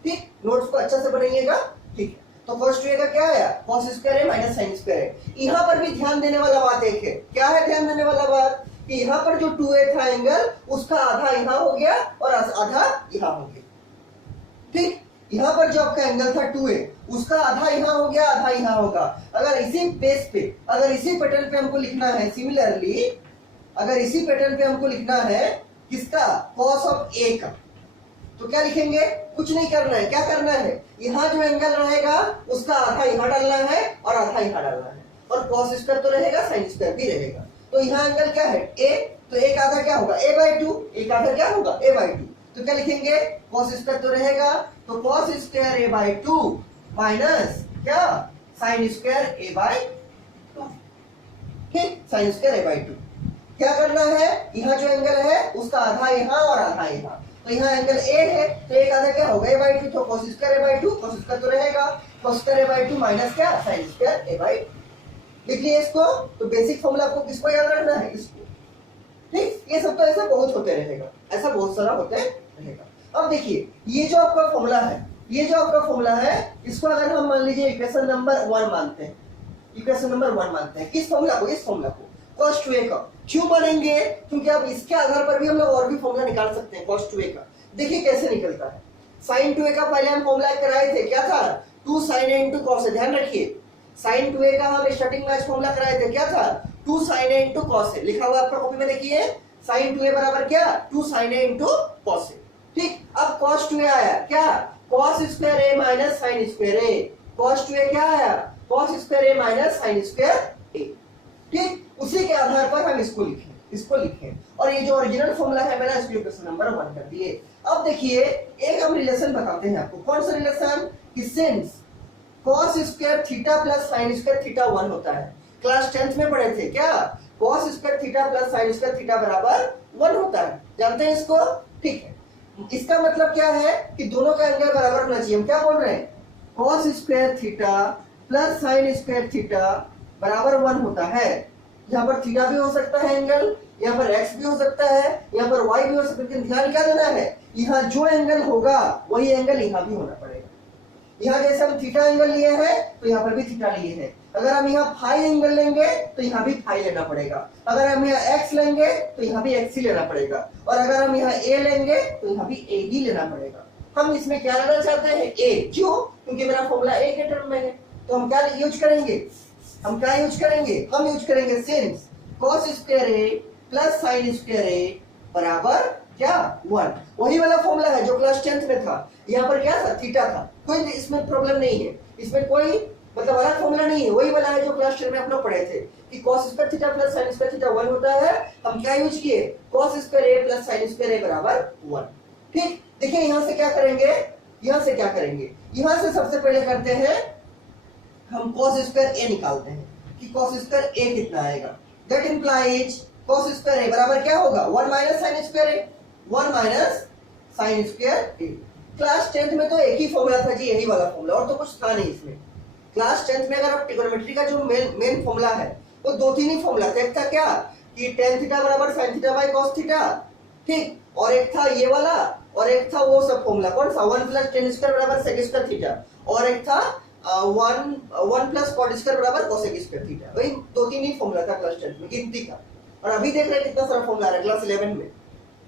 ठीक, नोट्स को अच्छा से बनाइएगा, ठीक। तो फर्स्ट वे का क्या है, cos स्क्वायर है माइनस sin स्क्वायर है। यहाँ पर भी ध्यान देने वाला बात एक है, क्या है ध्यान देने वाला बात कि यहाँ पर जो 2a था एंगल उसका आधा यहाँ हो गया और आधा यहाँ हो गया, ठीक। यहाँ पर जो आपका एंगल था 2a उसका आधा यहाँ हो गया, आधा यहाँ होगा। अगर इसी बेस पे, अगर इसी पैटर्न पे हमको लिखना है, सिमिलरली अगर इसी पैटर्न पे हमको लिखना है किसका, cos ऑफ a का, तो क्या लिखेंगे, कुछ नहीं करना है। क्या करना है, यहाँ जो एंगल रहेगा उसका आधा यहाँ डालना है और आधा यहाँ डालना है, और cos स्क्वायर तो रहेगा, sin स्क्वायर भी रहेगा। तो यहाँ एंगल क्या है a, तो एक आधा क्या होगा a/2, एक आधा क्या होगा a/2। तो क्या लिखेंगे, cos स्क्वायर तो रहेगा, तो cos स्क्वायर a/2 माइनस क्या, sin स्क्वायर a/2, ठीक, sin स्क्वायर a/2। क्या करना है, यहाँ जो एंगल है उसका आधा यहाँ और आधा यहाँ, तो यहाँ एंगल a है तो एक आधा क्या होगा a/2, तो cos square a/2, cos square तो रहेगा, cos स्क्वायर a/2 माइनस क्या, sin स्क्वायर a/2। लिख लिए इसको। तो बेसिक फॉर्मूला आपको किसको याद रखना है, इसको, ठीक। ये सब तो ऐसा बहुत होते रहेगा, ऐसा बहुत सारा होते रहेगा। अब देखिए ये जो आपका फॉर्मूला है, ये जो आपका फॉर्मूला है, इसको अगर हम मान लीजिए इक्वेशन नंबर 1 मानते हैं, इक्वेशन नंबर 1 मानते हैं, किस फॉर्मूला को, इस फॉर्मूला को cos 2a का। क्यों बनेंगे, क्योंकि अब इसके आधार पर भी हम लोग और भी फॉर्मूला निकाल सकते हैं cos 2a का। देखिए कैसे निकलता है, sin 2a का पहले हम फॉर्मूला कराए थे, क्या था, 2 sin a into cos a। ध्यान रखिए sin 2a का हम स्टार्टिंग में फॉर्मूला कराए थे, क्या था, 2 sin a into cos a। लिखा हुआ आपका कॉपी में देखिए, sin 2a बराबर क्या, 2 sin a into cos a, ठीक। अब cos 2a आया क्या, cos square a minus sin square a, cos 2a क्या आया, cos square a minus sin square a, ठीक। उसी के आधार पर हम इसको लिखें, और ये जो ओरिजिनल फॉर्मूला है मैंने इसको इक्वेशन नंबर 1 कर दिए। अब देखिए एक हम रिलेशन बताते हैं आपको, कौन सा रिलेशन, कि since cos square theta plus sin square theta 1 होता है। क्लास 10th में पढ़े थे क्या, cos square theta plus sin square theta बराबर 1 होता है, जानते हैं इसको, ठीक है। इसका मतलब क्या है कि दोनों का एंगल बराबर होना चाहिए। हम क्या बोल रहे हैं, cos square theta plus sin square theta बराबर 1 होता है। यहाँ पर थीटा भी हो सकता है एंगल, यहाँ पर x भी हो सकता है, यहाँ पर y भी हो सकता है, लेकिन ध्यान क्या देना है, यहाँ जो एंगल होगा वही एंगल यहाँ भी होना पड़ेगा। यहाँ जैसे हम थीटा एंगल लिए हैं तो यहाँ पर भी थीटा लिए हैं। अगर हम यहाँ फाई एंगल लेंगे तो यहाँ भी फाई लेना पड़ेगा। अगर हम यहाँ x लेंगे तो यहाँ भी x ही लेना पड़ेगा, और अगर हम यहाँ a लेंगे तो यहाँ भी a ही लेना पड़ेगा। हम इसमें क्या लेना चाहते हैं, a, क्यों, क्योंकि मेरा फॉर्मूला a के टर्म में है। तो हम क्या यूज करेंगे, हम क्या यूज करेंगे, हम यूज करेंगे since cos square a plus sin square a बराबर क्या, 1। वही वाला फॉर्मूला है जो क्लास 10th में था। यहाँ पर क्या था, थीटा था, कोई इसमें प्रॉब्लम नहीं है, इसमें कोई मतलब अलग फॉर्मूला नहीं है, वही वाला है जो क्लास 10 में आप लोग पढ़े थे कि cos square theta plus sin square theta 1 होता है। हम क्या यूज किए, cos square a plus sin square a बराबर 1, ठीक। देखिए यहाँ से क्या करेंगे, यहाँ से क्या करेंगे, यहाँ से सबसे पहले करते हैं हम cos स्क्वायर a निकालते हैं कि cos स्क्वायर a कितना आएगा। That implies cos square a बराबर क्या होगा, 1 minus sin square a, 1 minus sin square a। Class 10th में तो एक ही फॉर्मूला था जी, यही वाला फॉर्मूला, और तो कुछ था नहीं इसमें। क्लास 10th में अगर आप ट्रिगोनोमेट्री का जो मेन फॉर्मूला है वो 2-3 ही फॉर्मूला था। एक था क्या कि tan थीटा बराबर sin theta by cos theta, ठीक, और एक था ये वाला, और एक था वो सब फॉर्मूला, कौन सा, 1 प्लस tan स्क्वायर बराबर sec स्क्वायर थीटा, और एक था 1 प्लस cot स्क्वायर बराबर cosec स्क्वायर थीटा। वही 2-3 ही फॉर्मूला था क्लास 10th में गिनती का, और अभी देख रहे हैं कितना सारा फॉर्मूला है क्लास 11 में,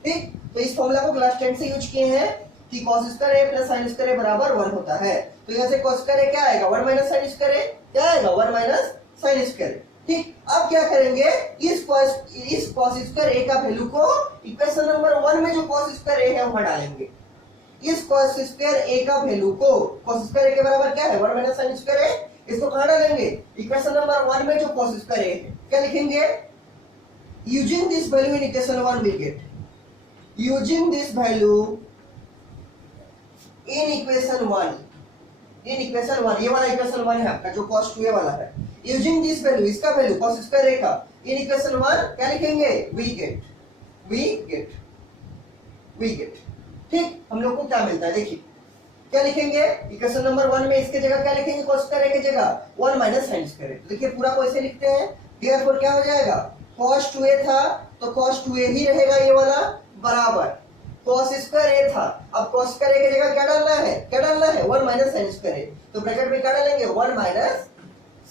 ठीक। तो इस फॉर्मूला को क्लास 10 से यूज किए हैं कि cos square a plus sin square a बराबर 1 होता है। तो यहाँ से cos स्क्वायर a क्या आएगा, 1 माइनस sin स्क्वायर a, क्या आएगा, 1 माइनस sin स्क्वायर a, ठीक। अब क्या करेंगे, इस cos स्क्वायर a का वैल्यू को इक्वेशन नंबर 1 में जो cos स्क्वायर a है वहां डालेंगे। इस cos स्क्वायर a का वैल्यू को, cos स्क्वायर a के बराबर क्या है, 1 माइनस sin स्क्वायर a, इसको कहां डालेंगे, इक्वेशन नंबर 1 में जो cos स्क्वायर a है, क्या लिखेंगे, using this value in equation 1 will get, using this value in equation 1, in equation 1, ये वाला इक्वेशन 1 है आपका जो cos 2a वाला है, यूजिंग दिस वैल्यू, इसका वैल्यू cos स्क्वायर a का इन इक्वेशन 1 क्या लिखेंगे, वी गेट, ठीक, हम लोग को क्या मिलता है देखिए, क्या लिखेंगे इक्वेशन नंबर 1 में, इसके जगह क्या लिखेंगे, cos स्क्वायर a की जगह 1 माइनस sin स्क्वायर a। देखिए पूरा को ऐसे लिखते हैं, देयरफॉर क्या हो जाएगा, cos 2a था तो cos 2a ही रहेगा ये वाला, बराबर cos स्क्वायर a था, अब cos स्क्वायर a की जगह क्या डालना है, 1 माइनस sin स्क्वायर a, तो ब्रैकेट में क्या डालेंगे 1 माइनस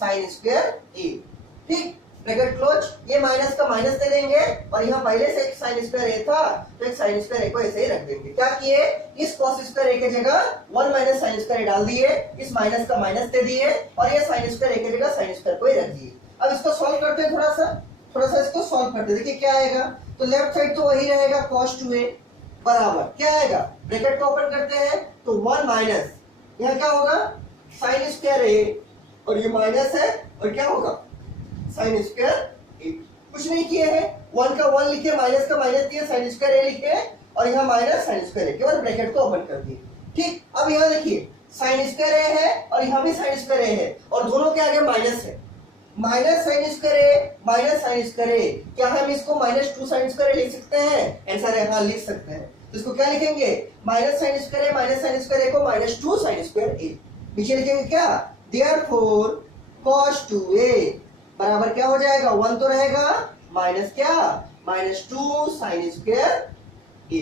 sin स्क्वायर a। ठीक, ब्रैकेट क्लोज, ये माइनस का माइनस दे देंगे और यहाँ पहले से एक sin स्क्वायर a था तो एक sin स्क्वायर a को ऐसे ही रख देंगे। क्या किए, इस cos स्क्वायर a की जगह 1 माइनस sin स्क्वायर a डाल दिए, इस माइनस का माइनस दे दिए और ये sin स्क्वायर a की जगह sin स्क्वायर को ही रख दिए। अब इसको सॉल्व करते हैं, थोड़ा सा इसको सॉल्व करते हैं। देखिए क्या आएगा, तो लेफ्ट साइड तो वही रहेगा cos 2a बराबर क्या आएगा, ब्रैकेट को ओपन करते हैं तो 1 माइनस यहाँ क्या होगा sin स्क्वायर a और ये माइनस है और क्या होगा sin स्क्वायर a। कुछ नहीं किए हैं, 1 का 1 लिखे, माइनस का माइनस दिए, sin स्क्वायर a लिखे और यहाँ माइनस sin स्क्वायर a, केवल ब्रैकेट को ओपन कर दिए। ठीक, अब यहाँ देखिए sin स्क्वायर a है और यहाँ भी sin स्क्वायर a है और दोनों के आगे माइनस है, minus sin square a minus sin square a, क्या हम इसको माइनस 2 sin स्क्वायर a लिख सकते हैं, आंसर है हाँ लिख सकते हैं। तो इसको क्या लिखेंगे, minus sin square a minus sin square a को माइनस 2 sin स्क्वायर a, नीचे लिखेंगे क्या, देयरफॉर cos 2a बराबर क्या हो जाएगा, 1 तो रहेगा माइनस क्या, minus 2 sin square a,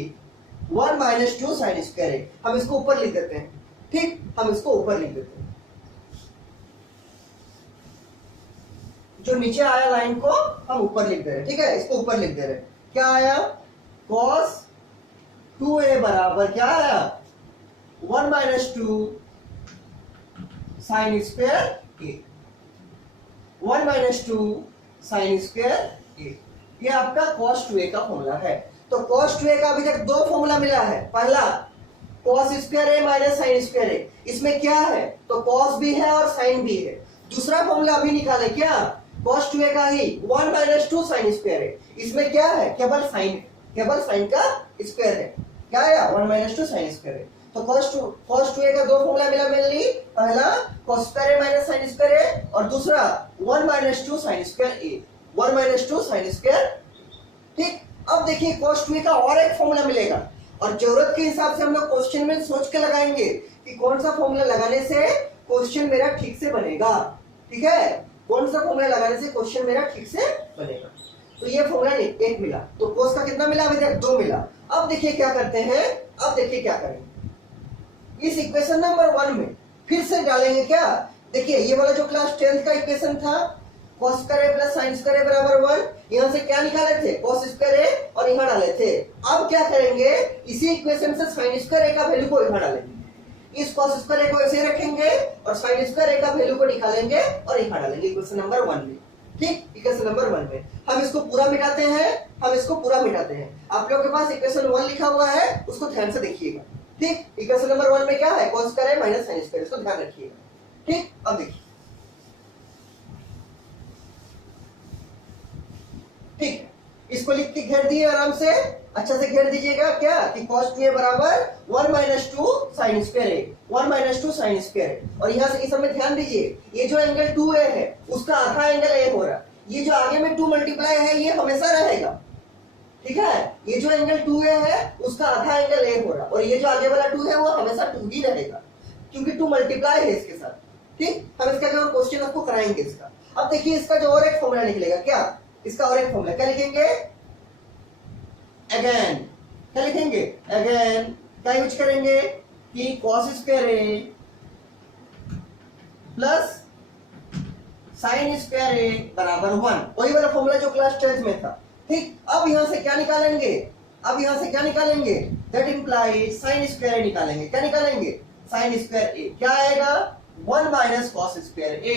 1 minus 2 sin square a। हम इसको ऊपर लिख देते हैं, ठीक, हम इसको ऊपर लिख देते हैं, जो नीचे आया लाइन को हम ऊपर लिख दे रहे हैं। ठीक है, इसको ऊपर लिख दे रहे हैं, क्या आया cos 2a बराबर क्या आया 1 minus 2 sin square a, 1 minus 2 sin square a, ये आपका cos 2a का फॉर्मूला है। तो cos 2a का अभी तक दो फॉर्मूला मिला है, पहला cos square a minus sin square a, इसमें क्या है तो cos भी है और sin भी है। दूसरा फॉर्मूला अभी निकाले क्या, cos 2a का ही 1 माइनस 2 sin स्क्वायर a, इसमें क्या है केवल sin का स्क्वायर है, क्या आया 1 माइनस 2 sin स्क्वायर a। तो cos 2a का दो फॉर्मूला मिला मेनली, पहला cos square a minus sin square a और दूसरा 1 minus 2 sin square a, 1 minus 2 sin square. ठीक, अब देखिए cos 2a का और एक फॉर्मूला मिलेगा और जरूरत के हिसाब से हम लोग क्वेश्चन में सोच के लगाएंगे कि कौन सा फॉर्मूला लगाने से क्वेश्चन मेरा ठीक से बनेगा। ठीक है, कौन सा फॉर्मूला लगाने से क्वेश्चन मेरा ठीक से बनेगा। तो ये फॉर्मूला एक मिला, तो cos का कितना मिला, अभी तक 2 मिला। अब देखिए क्या करते हैं, अब देखिए क्या करेंगे, इस इक्वेशन नंबर 1 में फिर से डालेंगे क्या, देखिए ये वाला जो क्लास 10th का इक्वेशन था cos square a plus sin square a बराबर 1, यहाँ से क्या निकाले थे cos स्क्वायर a और यहाँ डाले थे। अब क्या करेंगे, इसी इक्वेशन से sin स्क्वायर a का वैल्यू को यहाँ डालेंगे, इस cos स्क्वायर a को ऐसे रखेंगे और sin स्क्वायर a का वैल्यू को निकालेंगे और यहाँ डालेंगे इक्वेशन नंबर 1 में। ठीक, इक्वेशन नंबर 1 में हम इसको पूरा मिटाते हैं, आप लोगों के पास इक्वेशन 1 लिखा हुआ है, उसको ध्यान से देखिएगा। ठीक, इक्वेशन नंबर 1 में क्या है cos square a minus sin square, इसको ध्यान रखिएगा। ठीक, अब देखिए, ठीक, इसको लिख के घेर दिए आराम से, अच्छा से घेर दीजिएगा क्या कि cos 2a बराबर 1 minus 2 sin square a, 1 minus 2 sin square, और यहाँ से इस समय ध्यान दीजिए ये जो एंगल 2a है उसका आधा एंगल a हो रहा, ये जो आगे में 2 मल्टीप्लाई है ये हमेशा रहेगा। ठीक है, ये जो एंगल 2a है उसका आधा एंगल a हो रहा और ये जो आगे वाला 2 है वो हमेशा 2 ही रहेगा क्योंकि 2 मल्टीप्लाई है इसके साथ। ठीक, हम इसका जो क्वेश्चन आपको कराएंगे इसका। अब देखिए इसका जो और एक फॉर्मूला निकलेगा क्या, इसका और एक फॉर्मूला क्या लिखेंगे, अगेन क्या लिखेंगे, अगेन क्या यूज करेंगे कि cos square a plus sin square a बराबर 1, वही वाला फॉर्मूला जो क्लास 10th में था। ठीक, अब यहां से क्या निकालेंगे, that implies sin square a निकालेंगे, क्या निकालेंगे sin स्क्वायर a, क्या आएगा 1 minus cos square a,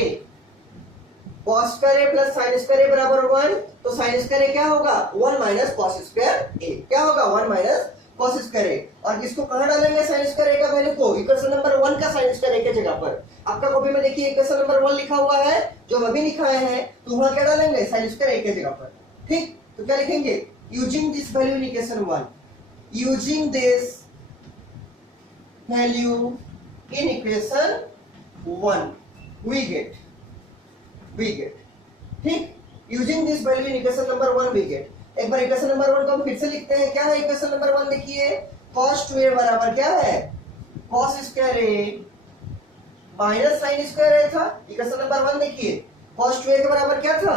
cos square a plus sin square a बराबर 1, तो sin स्क्वायर a क्या होगा 1 माइनस cos स्क्वायर a, क्या होगा 1 माइनस cos स्क्वायर a, और इसको कहां डालेंगे sin स्क्वायर a का वैल्यू को, इक्वेशन नंबर 1 का sin स्क्वायर a के जगह पर। आपका कॉपी में देखिए इक्वेशन नंबर 1 लिखा हुआ है जो हम अभी लिखाए हैं, तो वहां क्या डालेंगे sin स्क्वायर a के जगह पर। ठीक, तो क्या लिखेंगे, using this value in equation 1, using this value in equation 1 we get, ठीक, using this value in equation number 1 we get. एक बार इक्वेशन नंबर 1 को हम फिर से लिखते हैं, क्या है इक्वेशन नंबर 1 देखिए, cos 2a बराबर क्या है, cos square a minus sine square a था। इक्वेशन नंबर 1 देखिए, cos 2a के बराबर क्या था,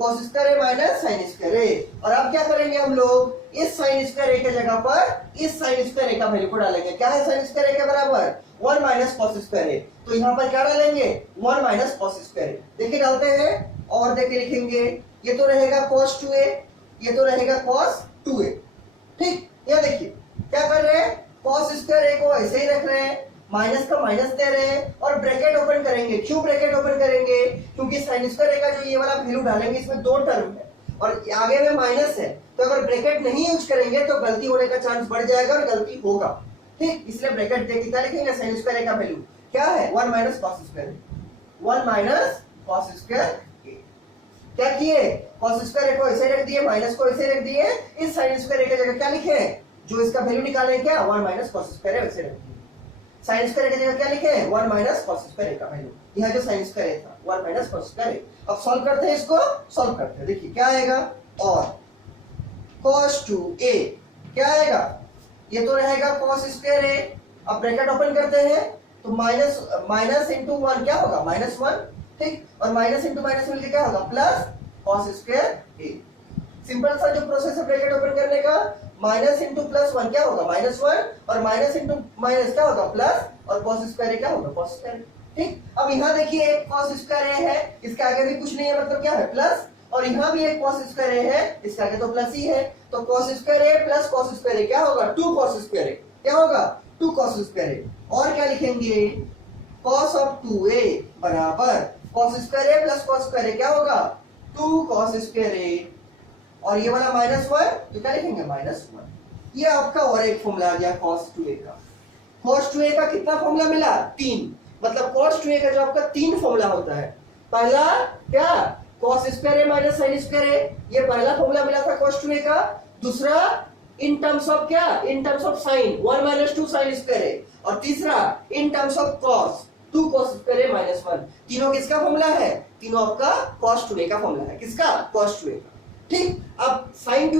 cos square a minus sine square a. और अब क्या करेंगे हम लोग, इस साइन स्क्वायर ए के जगह पर इस साइन स्क्वायर ए का वैल्यू को डालेंगे। क्या है साइन स्क्वायर ए के बराबर, 1 माइनस cos स्क्वायर ए। तो यहाँ पर क्या डालेंगे, 1 माइनस cos स्क्वायर ए। देखिए डालते हैं और देख के लिखेंगे, ये तो रहेगा cos 2a, ये तो रहेगा cos 2a। ठीक, यहाँ देखिए क्या कर रहे हैं, cos स्क्वायर ए को ऐसे ही रख रहे हैं, माइनस का माइनस दे रहे हैं और ब्रैकेट ओपन करेंगे। क्यों ब्रैकेट ओपन करेंगे, क्योंकि साइन स्क्वायर ए का जो ये वाला वैल्यू डालेंगे इसमें 2 टर्म है और आगे में माइनस है, तो अगर ब्रैकेट नहीं यूज करेंगे तो गलती होने का चांस बढ़ जाएगा और गलती होगा। ठीक, इसलिए ब्रैकेट देके क्या लिखेंगे, साइन स्क्वायर ए का वैल्यू क्या है, 1 माइनस cos स्क्वायर ए, 1 माइनस cos स्क्वायर ए। क्या किए, cos स्क्वायर ए को ऐसे रख दिए, माइनस को ऐसे रख दिए, इस साइन स्क्वायर ए की जगह क्या लिखे, जो इसका वैल्यू निकाले क्या, 1 माइनस cos स्क्वायर ए वैसे रख दिए। साइन स्क्वायर की जगह क्या लिखे, 1 माइनस cos स्क्वायर का वैल्यू, यह जो साइन स्क्वायर था 1 माइनस cos स्क्वायर। अब सॉल्व करते हैं, इसको सॉल्व करते हैं। देखिए क्या आएगा, और cos 2a क्या आएगा, ये तो रहेगा cos स्क्वायर a। अब ब्रैकेट ओपन करते हैं तो माइनस इंटू 1 क्या होगा, -1। ठीक, और माइनस इंटू माइनस मिलकर क्या होगा, plus cos square a। Simple सा जो प्रोसेस है ब्रैकेट ओपन करने का, माइनस इंटू प्लस 1 क्या होगा, -1, और माइनस इंटू माइनस क्या होगा, प्लस, और cos स्क्वायर क्या होगा, cos स्क्वायर। ठीक, अब यहाँ देखिए एक cos स्क्वायर है, इसके आगे भी कुछ नहीं है, मतलब क्या है, प्लस, और यहाँ भी एक cos स्क्वायर है, इसके आगे तो प्लस ही है, तो cos square plus cos square क्या होगा, 2 cos स्क्वायर क्या होगा, 2 cos स्क्वायर। और क्या लिखेंगे, cos ऑफ 2a बराबर cos square plus cos square क्या होगा, 2 cos स्क्वायर, और ये वाला -1 तो क्या लिखेंगे, -1। ये आपका और एक फॉर्मूला आ गया cos 2a का। cos 2a का कितना फॉर्मूला मिला, 3। मतलब cos 2a का जो आपका 3 फॉर्मूला होता है, पहला क्या, cos square minus sin square, ये पहला फॉर्मूला मिला था cos 2a का। दूसरा इन टर्म्स ऑफ क्या, in terms of sin 1 minus 2 sin square, और तीसरा in terms of cos 2 cos square -1। तीनों किसका फॉर्मूला है, तीनों आपका cos 2a का फॉर्मूला है। किसका, cos 2a का। ठीक, अब sin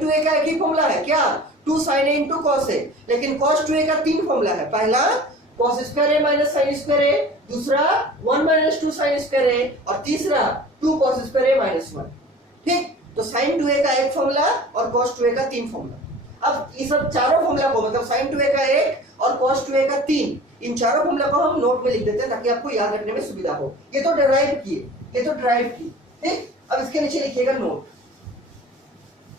2a का एक ही फॉर्मूला है क्या, 2 sin a into cos a, लेकिन cos 2a का 3 फॉर्मूला है। पहला cos square a minus sin square a, दूसरा 1 माइनस 2 sin स्क्वायर a, और तीसरा 2 cos स्क्वायर a -1। ठीक, तो sin 2a का एक फॉर्मूला और cos 2a का 3 फॉर्मूला। अब ये सब चारों फॉर्मूला को, मतलब sin 2a का 1 और cos 2a का 3, इन चारों फॉर्मूला को हम नोट में लिख देते हैं ताकि आपको याद रखने में सुविधा हो। ये तो डिराइव किए, ये तो डिराइव की। ठीक, अब इसके नीचे लिखिएगा नोट,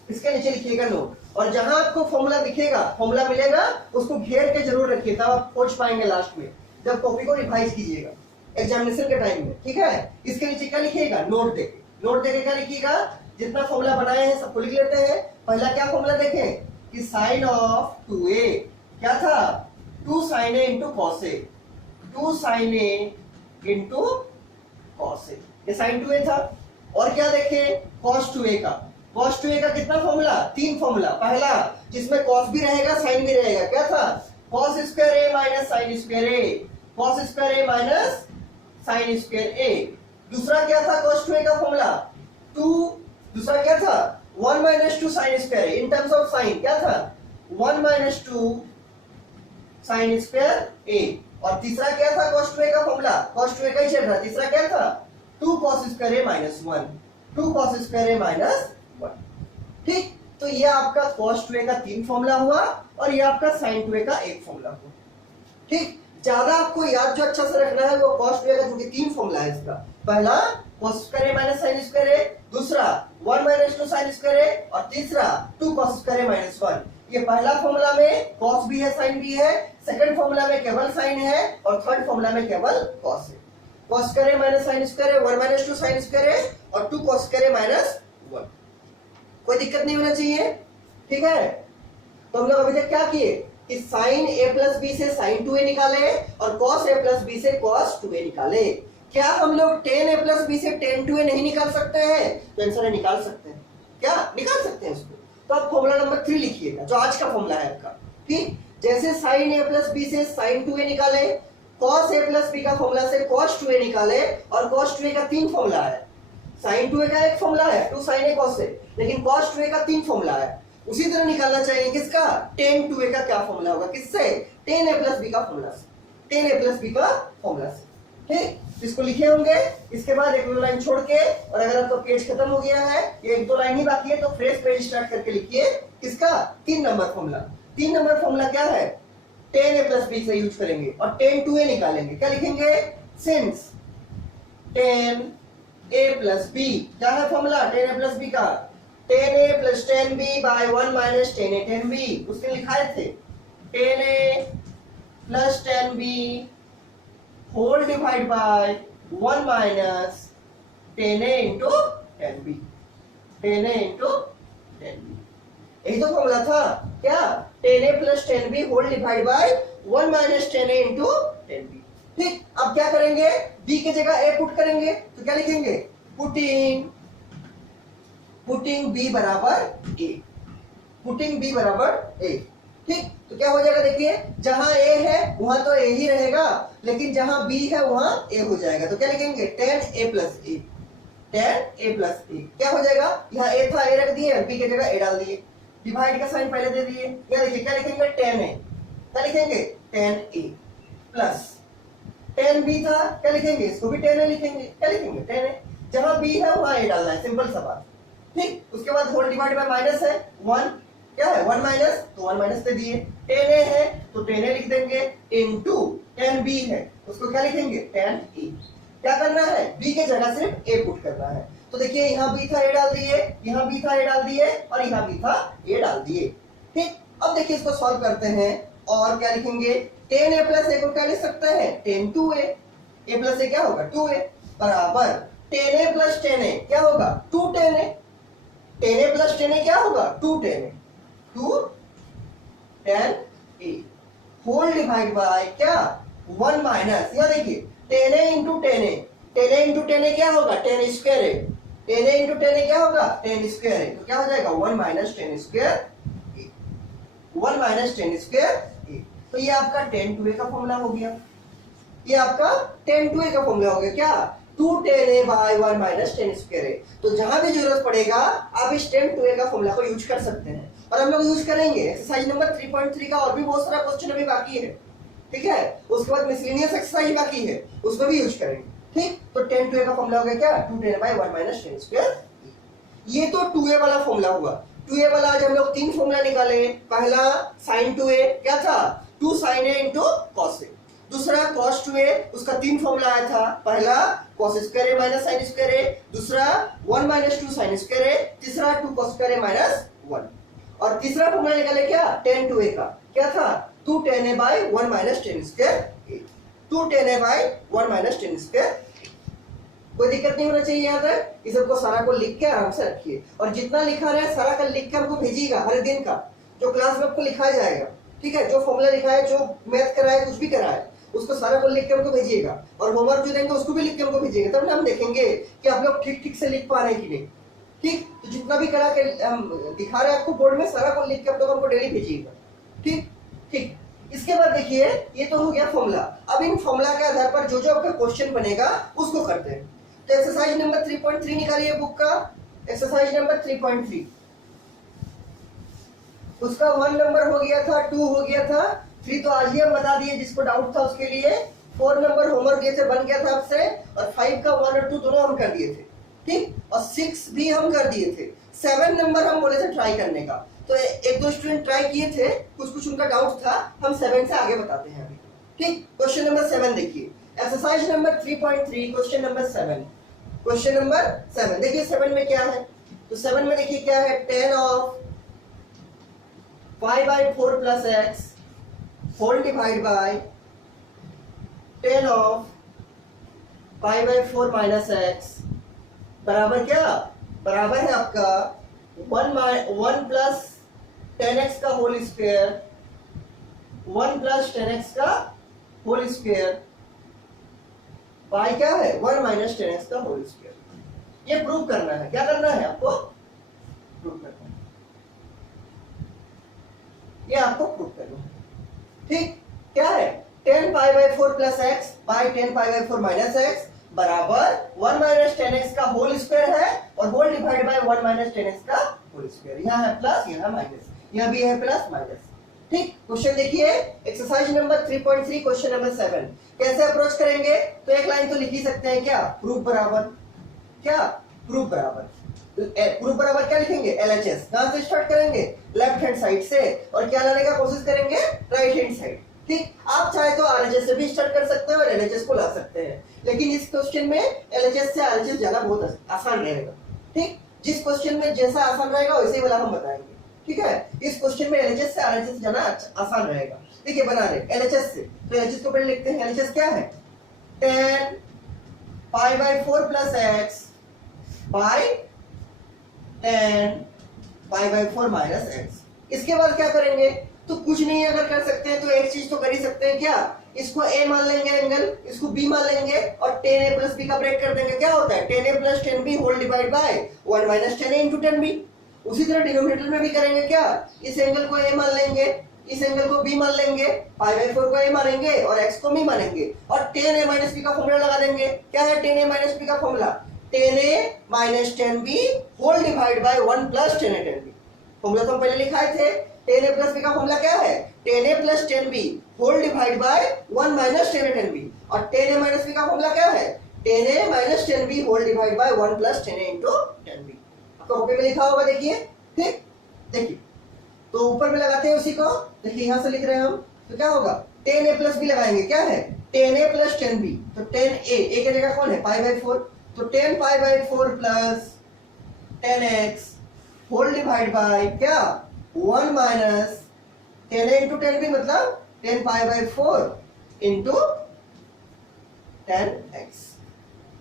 इसके नीचे लिखिएगा नोट, और जहां आपको फॉर्मूला दिखेगा, फॉर्मूला मिलेगा, उसको घेर के जरूर रखिए, तब आप खोज पाएंगे लास्ट में जब कॉपी को रिवाइज कीजिएगा एग्जामिनेशन के टाइम में। ठीक है, इसके नीचे क्या लिखिएगा, नोट देके, नोट देके क्या लिखिएगा, जितना फॉर्मूला बनाए हैं सबको लिख लेते हैं। पहला क्या फॉर्मूला देखें कि साइन ऑफ 2a क्या था, 2 sin a into cos a, 2 sin a into cos a, ये sin 2a था। और क्या देखें, cos 2a का, cos 2a का कितना फॉर्मूला, 3 फॉर्मूला। पहला जिसमें cos भी रहेगा sin भी रहेगा, क्या था, cos square a minus sin square a, cos square a minus sin square a। दूसरा क्या था cos 2a का फॉर्मूला, 2, दूसरा क्या था 1 minus 2 sin square, in terms of sin क्या था 1 माइनस 2 sin स्क्वायर a। और तीसरा क्या था cos 2a का फॉर्मूला, cos 2a का ही चल रहा, तीसरा क्या था 2 cos square a minus 1, 2 cos square a minus 1। ठीक, तो ये आपका cos 2a का 3 फॉर्मूला हुआ और ये आपका sin 2a का 1 फॉर्मूला हुआ। ठीक, ज्यादा आपको याद जो अच्छा से रखना है वो cos 2a का, क्योंकि 3 फॉर्मूला है इसका। पहला cos square a minus sin square a, दूसरा 1 माइनस 2 sin स्क्वायर a, और तीसरा 2 cos स्क्वायर a माइनस 1। ये पहला फॉर्मूला में cos भी है sin भी है, सेकंड फॉर्मूला में केवल sin है, और थर्ड फॉर्मूला में केवल cos है। cos square a minus sin square a, 1 minus 2 sin square a, और 2 cos स्क्वायर a माइनस 1। कोई दिक्कत नहीं होना चाहिए। ठीक है, तो हम लोग अभी तक क्या किए कि sin a प्लस b से sin 2a निकाले और cos a प्लस b से cos 2a निकाले। क्या हम लोग tan a प्लस b से tan 2a नहीं निकाल सकते हैं? तो आंसर है निकाल सकते हैं। क्या निकाल सकते हैं उसको? तो आप फॉर्मूला नंबर 3 लिखिएगा, जो आज का फॉर्मूला है आपका। ठीक, जैसे sin a प्लस b से sin 2a निकाले, cos a प्लस b का फॉर्मूला से cos 2a निकाले, और cos 2a का 3 फॉर्मूला है। sin 2a का एक फॉर्मूला है 2 sin a cos a, लेकिन cos 2a का 3 फॉर्मूला है। उसी तरह निकालना चाहिए किसका, tan 2a का क्या फॉर्मूला होगा, किससे, tan a प्लस b का फॉर्मूला से, tan a प्लस b का फॉर्मूला से। ठीक, इसको लिखे होंगे। इसके बाद एक दो लाइन छोड़ के, और अगर आपका पेज खत्म हो गया है, ये एक दो लाइन ही बाकी है, तो फ्रेश पेज स्टार्ट करके लिखिए किसका, 3 नंबर फॉर्मूला। 3 नंबर फॉर्मूला क्या है, tan a प्लस b से यूज करेंगे और tan 2a निकालेंगे। क्या लिखेंगे, since tan a plus b, क्या है formula tan a plus b का, tan a plus tan b by 1 minus tan a tan b, उसने लिखाए थे tan a plus tan b whole divide by 1 minus tan a into tan b, tan a into tan b, यही तो formula था क्या, tan a plus tan b whole divide by 1 minus tan a into tan b। ठीक, अब क्या करेंगे, b की जगह a पुट करेंगे, तो क्या लिखेंगे, पुटिंग b बराबर a, पुटिंग b बराबर a। ठीक, तो क्या हो जाएगा, देखिए जहां a है वहां तो a ही रहेगा, लेकिन जहां b है वहां a हो जाएगा, तो क्या लिखेंगे, tan a plus a, tan a plus a, क्या हो जाएगा, यहाँ a था, a रख दिए, b की जगह a डाल दिए, डिवाइड का साइन पहले दे दिए, क्या लिखिए, क्या लिखेंगे, tan a, क्या लिखेंगे, tan a plus tan b था, क्या लिखेंगे, इसको भी tan a लिखेंगे, क्या लिखेंगे, tan a, जहां b है वहां a डालना है, सिंपल सा बात। ठीक, उसके बाद होल डिवाइड बाय माइनस है 1, क्या है 1 माइनस, तो 1 माइनस दे दिए, tan a है तो tan a लिख देंगे, इनटू tan b है उसको क्या लिखेंगे, tan a। क्या करना है, b के जगह सिर्फ a पुट करना है, तो देखिए यहाँ b था a डाल दिए, यहाँ b था a डाल दिए, और यहाँ b था a डाल दिए। ठीक, अब देखिए इसको सॉल्व करते हैं, और क्या लिखेंगे, tan a प्लस a को क्या लिख सकते हैं, tan 2a, a plus a क्या होगा 2a, बराबर tan a plus tan a क्या होगा 2 tan a, tan a plus tan a क्या होगा 2 tan a, 2 tan a whole divide by क्या 1 माइनस, यहाँ देखिए tan a into tan a, tan a into tan a क्या होगा tan square a, tan a into tan a क्या होगा tan square a, तो क्या हो जाएगा 1 minus tan square a, 1 minus tan square a। तो ये आपका tan 2a का फॉर्मूला हो गया, ये आपका tan 2a का फॉर्मूला हो गया, क्या 2 tan a by 1 minus tan square a। तो जहां भी जरूरत पड़ेगा आप इस tan 2a का फॉर्मूला को यूज कर सकते हैं, और हम लोग यूज करेंगे एक्सरसाइज नंबर 3.3 का, और भी बहुत सारा क्वेश्चन अभी बाकी है। ठीक है, उसके बाद मिसलेनियस एक्सरसाइज बाकी है, उसको भी यूज करेंगे। ठीक, तो tan 2a का फॉर्मूला हो गया क्या 2 tan by 1 minus tan square. ये तो 2a वाला फॉर्मूला हुआ। 2a वाला आज हम लोग 3 फॉर्मूला निकाले। पहला sin 2a क्या था 2 sin a into cos a, दूसरा cos 2a उसका 3 फॉर्मूला आया था, पहला cos square a minus sin square a, दूसरा 1 माइनस 2 sin स्क्वायर a, तीसरा 2 cos स्क्वायर a माइनस 1, और तीसरा फॉर्मूला निकाले क्या tan 2a का, क्या था 2 tan a by 1 minus tan square a, 2 tan a by 1 minus tan square. कोई दिक्कत नहीं होना चाहिए यहाँ तक। इस सबको सारा को लिख के आराम से रखिए, और जितना लिखा रहे सारा का लिख के हमको भेजिएगा हर दिन का, जो क्लास में आपको लिखाया जाएगा। ठीक है, जो फॉर्मूला लिखा है, जो मैथ कराए, कुछ भी कराए, उसको सारा को लिख के हमको भेजिएगा, और होमवर्क जो देंगे उसको भी लिख के हमको भेजिएगा, तब ना हम देखेंगे कि आप लोग ठीक ठीक से लिख पा रहे हैं कि नहीं। ठीक, तो जितना भी करा के दिखा रहे हैं आपको बोर्ड में, सारा को लिख के आप लोग हमको डेली भेजिएगा। ठीक ठीक, इसके बाद देखिए ये तो हो गया फॉर्मूला। अब इन फॉर्मूला के आधार पर जो जो आपका क्वेश्चन बनेगा उसको करते हैं। तो एक्सरसाइज नंबर 3.3 निकालिए बुक का, एक्सरसाइज नंबर 3.3, उसका 1 नंबर हो गया था, 2 हो गया था, 3 तो आज ही हम बता दिए जिसको डाउट था उसके लिए। 4 नंबर होमवर्क दिए थे, बन गया था आपसे, और 5 का 1 और 2 दोनों हम कर दिए थे। ठीक, और 6 भी हम कर दिए थे। 7 नंबर हम बोले थे ट्राई करने का, तो एक दो स्टूडेंट ट्राई किए थे, कुछ कुछ उनका डाउट था, हम 7 से आगे बताते हैं अभी। ठीक, क्वेश्चन नंबर 7 देखिए, exercise number 3.3 question number 7, question number 7 देखिए 7 में क्या है, तो 7 में देखिए क्या है, tan of 5/4 plus x whole divide by tan of 5/4 minus x बराबर क्या, बराबर है आपका 1 प्लस 10x का होल स्क्वायर, 1 प्लस 10x का होल स्क्वायर बाय क्या है 1 माइनस 10x का होल स्क्वायर। ये प्रूव करना है, क्या करना है आपको, प्रूव करना है, ये आपको प्रूव करना है। ठीक, क्या है tan π/4 plus x by tan π/4 minus x बराबर 1 माइनस 10x का होल स्क्वायर है, और whole divide by 1 minus 10x का होल स्क्वायर, यहाँ है प्लस यहाँ माइनस, यहाँ भी है प्लस माइनस। ठीक, क्वेश्चन देखिए एक्सरसाइज नंबर 3.3 क्वेश्चन नंबर 7। कैसे अप्रोच करेंगे? तो एक लाइन तो लिख ही सकते हैं, क्या प्रूफ बराबर, क्या प्रूफ बराबर, प्रूफ बराबर क्या लिखेंगे LHS। कहां से स्टार्ट करेंगे? लेफ्ट हैंड साइड से, और क्या लाने का कोशिश करेंगे? Right hand side. ठीक, आप चाहे तो RHS से भी स्टार्ट कर सकते हैं और LHS को ला सकते हैं, लेकिन इस क्वेश्चन में LHS से RHS जाना बहुत आसान रहेगा। ठीक, जिस क्वेश्चन में जैसा आसान रहेगा वैसे वाला हम बताएंगे। ठीक है, इस क्वेश्चन में LHS से RHS जाना आसान रहेगा। देखिए बना रहे LHS से, तो LHS को पहले लिखते हैं। LHS क्या है? tan π/4 plus x by tan π/4 minus x। इसके बाद क्या करेंगे? तो कुछ नहीं अगर कर सकते हैं तो एक चीज तो कर ही सकते हैं, क्या? इसको a मान लेंगे एंगल, इसको b मान लेंगे और tan a प्लस b का ब्रेक कर देंगे। क्या होता है? tan a plus tan b whole divide by 1 minus tan a into tan b। उसी तरह डिनोमिनेटर में भी करेंगे। क्या? इस एंगल को a मान लेंगे, इस एंगल को b मान लेंगे, π/4 को a मानेंगे और x को b मानेंगे, और tan a माइनस b का फॉर्मूला लगा देंगे। क्या है tan a माइनस b का formula? tan a minus tan b whole divide by 1 plus tan a tan b। Formula तो हम पहले लिखाए थे। tan a प्लस b का फॉर्मूला क्या है? tan a plus tan b whole divide by 1 minus tan a tan b। और tan a minus b का फॉर्मूला क्या है? tan a minus tan b whole divide by 1 plus tan a into tan b। आपको copy में लिखा होगा, देखिए। ठीक, देखिए तो ऊपर में लगाते हैं उसी को। देखिए यहां से लिख रहे हैं हम, तो क्या होगा? tan a प्लस b लगाएंगे। क्या है? tan a plus tan b, तो tan a की जगह कौन है? π/4, तो tan π/4 plus tan x whole divide by क्या? 1 minus tan a into tan b, मतलब tan π/4 इंटू tan x।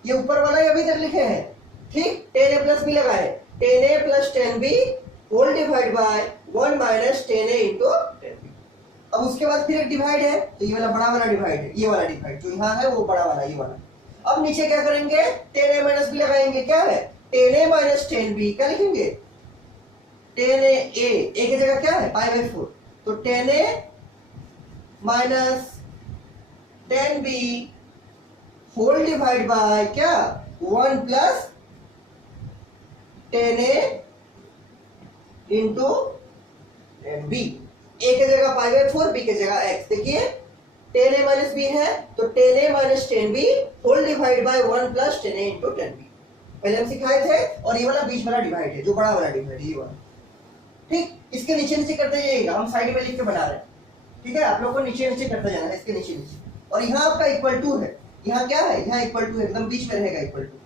ये ऊपर वाला ही अभी तक लिखे हैं। ठीक, tan a प्लस b लगाए, tan a plus tan b whole divide by 1 minus tan a into tan b। अब उसके बाद फिर एक डिवाइड है, तो ये वाला बड़ा वाला डिवाइड है, ये वाला डिवाइड जो यहाँ है वो बड़ा वाला, ये वाला। अब नीचे क्या करेंगे? tan a माइनस b लगाएंगे। क्या है? tan a minus tan b, क्या लिखेंगे? tan a की जगह क्या है? π/4, तो tan a minus tan b whole divide by क्या? 1 plus tan a into tan b। a की जगह π/4, b की जगह x। देखिए tan a माइनस b है, तो tan a minus tan b whole divide by 1 plus tan a into tan b। पहले हम सिखाए थे, और ये वाला बीच वाला डिवाइड है, जो बड़ा वाला डिवाइड है, ये वाला। ठीक, इसके नीचे नीचे करते जाइएगा, हम साइड में लिख के बना रहे हैं। ठीक है, आप लोग को नीचे नीचे करते जाना है, इसके नीचे नीचे। और यहाँ आपका इक्वल टू है, यहाँ क्या है? यहाँ इक्वल टू है, एकदम बीच में रहेगा इक्वल टू।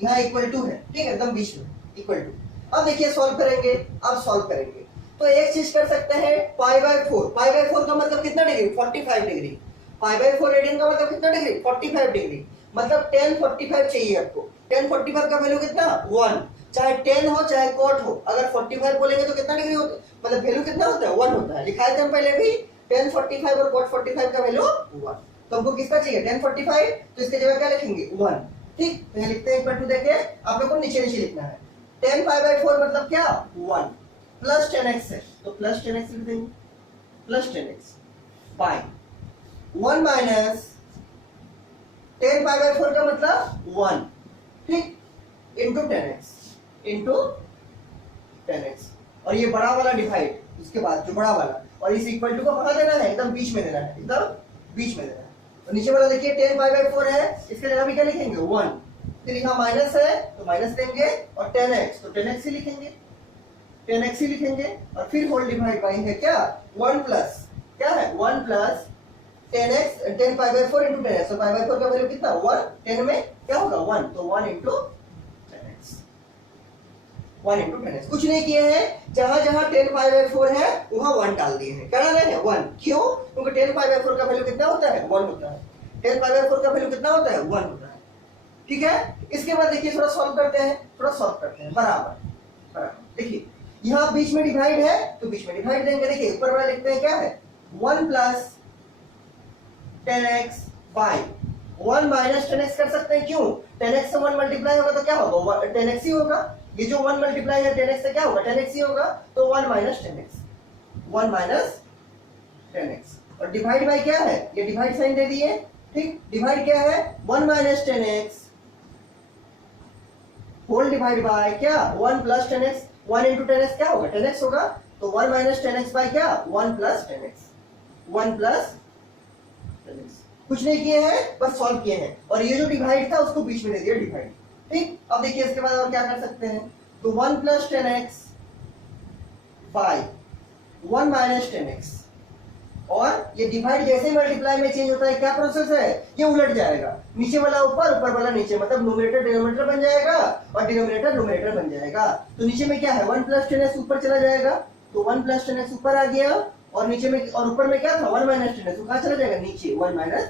यहाँ इक्वल टू है, ठीक है, एकदम बीच में इक्वल टू। अब देखिए सॉल्व करेंगे, अब सॉल्व करेंगे तो एक चीज कर सकते हैं, π/4। π/4 का मतलब कितना डिग्री? 45 डिग्री। π/4 रेडियन का मतलब कितना डिग्री? 45 डिग्री। मतलब tan 45 चाहिए आपको। tan 45 का वैल्यू कितना? 1। चाहे tan हो चाहे cot हो, अगर 45 बोलेंगे तो कितना डिग्री होता है? मतलब वैल्यू कितना होता है? 1 होता है। लिखाए थे हम पहले भी, tan 45 और cot 45 का वैल्यू 1। तो हमको किसका चाहिए? tan 45, तो इसके जगह क्या लिखेंगे? 1। ठीक, तो लिखते हैं इक्वल टू। देखिए आप लोग को नीचे नीचे लिखना है। tan π/4 मतलब क्या? 1 प्लस tan x है, तो प्लस tan x लिख देंगे, plus tan x by 1 minus tan π/4 का मतलब 1, ठीक, इंटू tan x। और ये बड़ा वाला डिवाइड, इसके बाद जो बड़ा वाला, और इस इक्वल टू को कहाँ देना है? एकदम बीच में देना है, एकदम बीच में देना है। तो नीचे वाला देखिए tan π/4 है, इसके जगह भी क्या लिखेंगे? 1। फिर यहाँ माइनस है तो माइनस देंगे, और tan x तो tan x ही लिखेंगे, tan x ही लिखेंगे, और फिर होल डिवाइड बाय है क्या? 1 प्लस क्या है? 1 plus tan x, tan π/4 into tan x। तो π/4 का वैल्यू कितना? 1। tan में क्या होगा? 1, तो 1 into tan x, 1 into tan x। कुछ नहीं किए हैं, जहां जहां tan π/4 है वहां 1 डाल दिए हैं। क्या डाला है? 1। क्यों? क्योंकि tan π/4 का वैल्यू कितना होता है? 1 होता है। tan π/4 का वैल्यू कितना होता है? 1 होता है। ठीक है, इसके बाद देखिए थोड़ा सॉल्व करते हैं, बराबर। देखिए यहाँ बीच में डिवाइड है तो बीच में डिवाइड देंगे। देखिए ऊपर वाला लिखते हैं, क्या है? 1 plus tan x by 1 minus tan x कर सकते हैं। क्यों? tan x से 1 मल्टीप्लाई होगा तो क्या होगा? tan x ही होगा। ये जो 1 मल्टीप्लाई है tan x से क्या होगा? tan x ही होगा। तो 1 minus tan x, 1 minus tan x। और डिवाइड बाय क्या है? ये डिवाइड साइन दे दिए। ठीक, डिवाइड क्या है? 1 minus tan x whole divide by क्या? 1 plus tan x। 1 into 10x क्या होगा, 10x होगा। तो 1 माइनस 10x बाय क्या, 1 प्लस 10x, 1 प्लस 10x। कुछ नहीं किए हैं, बस सॉल्व किए हैं, और ये जो डिवाइड था उसको बीच में दे दिया डिवाइड। ठीक, अब देखिए इसके बाद और क्या कर सकते हैं। तो 1 plus 10x bye 1 minus 10x, और ये डिवाइड जैसे मल्टीप्लाई में चेंज होता है, क्या प्रोसेस है, ये उलट जाएगा, नीचे वाला ऊपर, ऊपर वाला नीचे, मतलब न्यूमरेटर डिनोमिनेटर बन जाएगा और डिनोमिनेटर न्यूमरेटर बन जाएगा। तो नीचे में क्या है, 1 प्लस 10x ऊपर चला जाएगा, तो 1 प्लस 10x ऊपर आ गया, और नीचे में और ऊपर में क्या था, 1 माइनस 10x, तो कहां चला जाएगा, नीचे 1 माइनस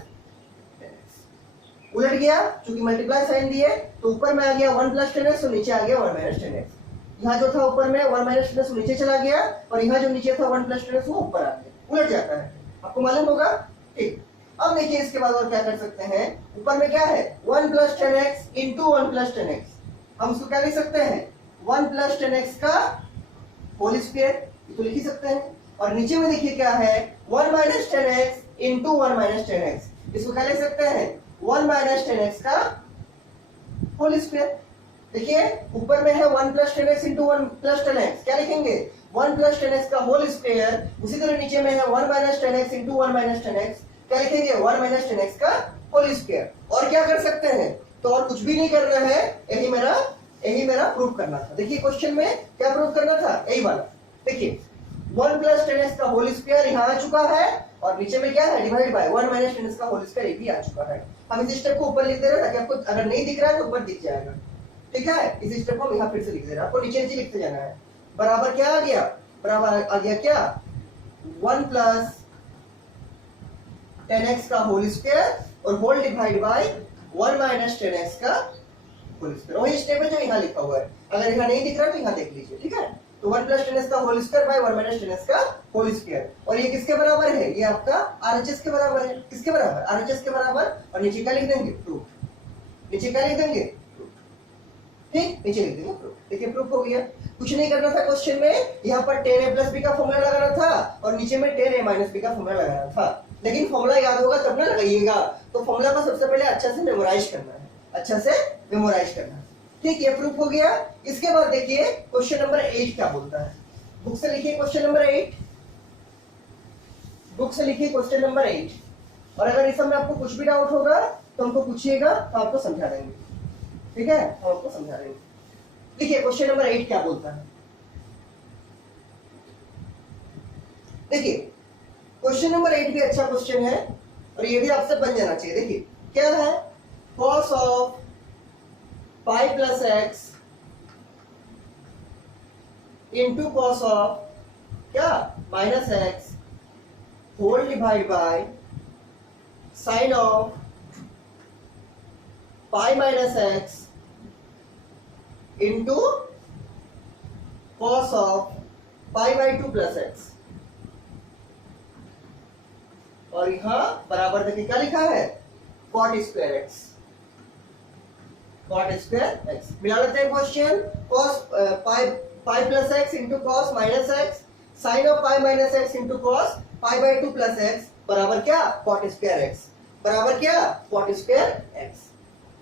10x, उलट गया, क्योंकि मल्टीप्लाई साइन दिए, तो ऊपर में आ गया 1 प्लस 10x, तो नीचे आ गया 1 माइनस 10x। यहाँ जो था ऊपर में 1 माइनस 10x नीचे चला गया, और यहाँ जो नीचे था 1 प्लस 10x वो ऊपर आ गया, उलट जाता है, आपको मालूम होगा। ठीक, अब देखिए इसके बाद और क्या कर सकते हैं, ऊपर में क्या है 1 plus 10x into 1 plus 10x, हम उसको क्या लिख सकते हैं, 1 प्लस 10x का होल स्क्वायर, तो लिख ही सकते हैं। और नीचे में देखिए क्या है, 1 minus 10x into 1 minus 10x, इसको क्या लिख सकते हैं, 1 माइनस 10x का होल स्क्वायर। देखिए ऊपर में है 1 plus 10x into 1 plus 10x, क्या लिखेंगे, 1 प्लस 10x का होल स्क्वायर। उसी तरह नीचे में है 1 minus 10x into 1 minus 10x, क्या लिखेंगे, 1 माइनस 10x का होल स्क्वायर। और क्या कर सकते हैं, तो और कुछ भी नहीं करना है, यही मेरा प्रूफ करना था। देखिए क्वेश्चन में क्या प्रूफ करना था, यही वाला। देखिए 1 प्लस 10x का होल स्क्वायर यहाँ आ चुका है, और नीचे में क्या है, डिवाइड बाय 1 माइनस 10x का होल स्क्वायर भी आ चुका है। हम इस स्टेप को ऊपर लिख दे रहे हैं ताकि आपको अगर नहीं दिख रहा है तो ऊपर दिख जाएगा। ठीक है, इस स्टेप को हम यहाँ फिर से लिख दे रहे हैं, आपको नीचे नीचे लिखते जाना है। बराबर क्या आ गया, बराबर आ गया क्या, 1 प्लस 10x का होल स्क्वायर और whole divide by 1 minus 10x का होल स्क्वायर। वही स्टेप है जो यहाँ लिखा हुआ है, अगर यहाँ नहीं दिख रहा तो यहाँ देख लीजिए। ठीक है, तो 1 प्लस 10x का whole square by 1 minus 10x का होल स्क्वायर, और ये किसके बराबर है, ये आपका RHS के बराबर है। किसके बराबर, RHS के बराबर, और नीचे क्या लिख देंगे, प्रूफ, नीचे क्या लिख देंगे, ठीक, नीचे लिख देंगे प्रूफ। देखिए प्रूफ हो गया, कुछ नहीं करना था क्वेश्चन में, यहाँ पर 10a प्लस b का फॉर्मूला लगाना था, और नीचे में 10a माइनस b का फॉर्मूला लगाना था। लेकिन फॉर्मूला याद होगा तब ना लगाइएगा, तो फॉर्मूला को सबसे पहले अच्छा से मेमोराइज करना है, अच्छा से मेमोराइज करना है। ठीक, ये प्रूफ हो गया। इसके बाद देखिए क्वेश्चन नंबर 8 क्या बोलता है, बुक से लिखिए क्वेश्चन नंबर 8, बुक से लिखिए क्वेश्चन नंबर 8, और अगर इस समय आपको कुछ भी डाउट होगा तो हमको पूछिएगा, तो आपको समझा देंगे। ठीक है, हम आपको समझा देंगे। देखिए क्वेश्चन नंबर 8 क्या बोलता है, देखिए क्वेश्चन नंबर 8 भी अच्छा क्वेश्चन है, और ये भी आपसे बन जाना चाहिए। देखिए क्या है, cos of pi plus x into cos of क्या, minus x whole divide by sine of pi minus x into cos of pi by 2 plus x, और यहां बराबर देखिए क्या लिखा है, cot square x, cot square x. मिला लेते हैं question, cos pi plus x into cos minus x sine of pi minus x into cos pi by 2 plus x बराबर क्या, कॉट स्क्वायर एक्स, बराबर क्या, कॉट स्क्वायर एक्स।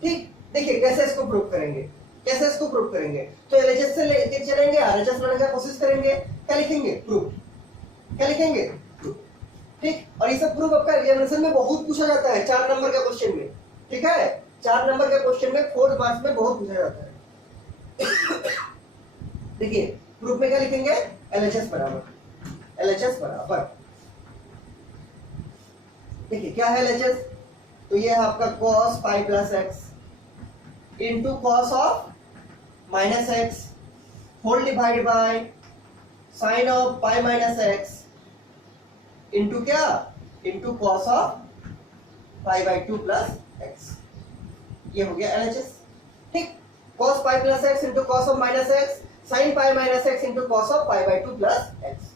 ठीक, देखिए कैसे इसको प्रूव करेंगे, कैसे इसको प्रूव करेंगे, तो एलएचएस से लेके चलेंगे, आरएचएस लाने की कोशिश करेंगे, क्या लिखेंगे, प्रूफ, क्या लिखेंगे, प्रूफ। ठीक, और ये सब प्रूफ आपका एग्जामिनेशन में बहुत पूछा जाता है, 4 नंबर का क्वेश्चन में। ठीक है, 4 नंबर के क्वेश्चन में 4 मार्क्स में बहुत पूछा जाता है। देखिए प्रूफ में क्या लिखेंगे, एलएचएस बराबर, एलएचएस बराबर, देखिए क्या है एलएचएस, तो ये है आपका cos pi plus x into cos of minus x whole divide by sine of pi minus x into क्या, into cos of pi by 2 plus x, ये हो गया एलएचएस। ठीक, cos pi plus x into cos of minus x sine pi minus x into cos of pi by 2 plus x.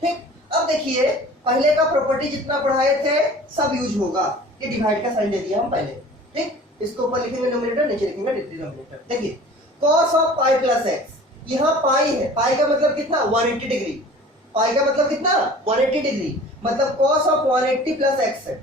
ठीक, अब देखिए पहले का प्रॉपर्टी जितना पढ़ाए थे सब यूज होगा, ये डिवाइड का साइन दे दिया हम पहले। ठीक, इसको ऊपर लिखेंगे न्यूमरेटर, नीचे लिखेंगे डिनोमिनेटर। देखिए cos of pi plus x, यहाँ पाई है, पाई का मतलब कितना, 180 डिग्री, पाई का मतलब कितना, 180 डिग्री, मतलब cos ऑफ 180 प्लस एक्स है।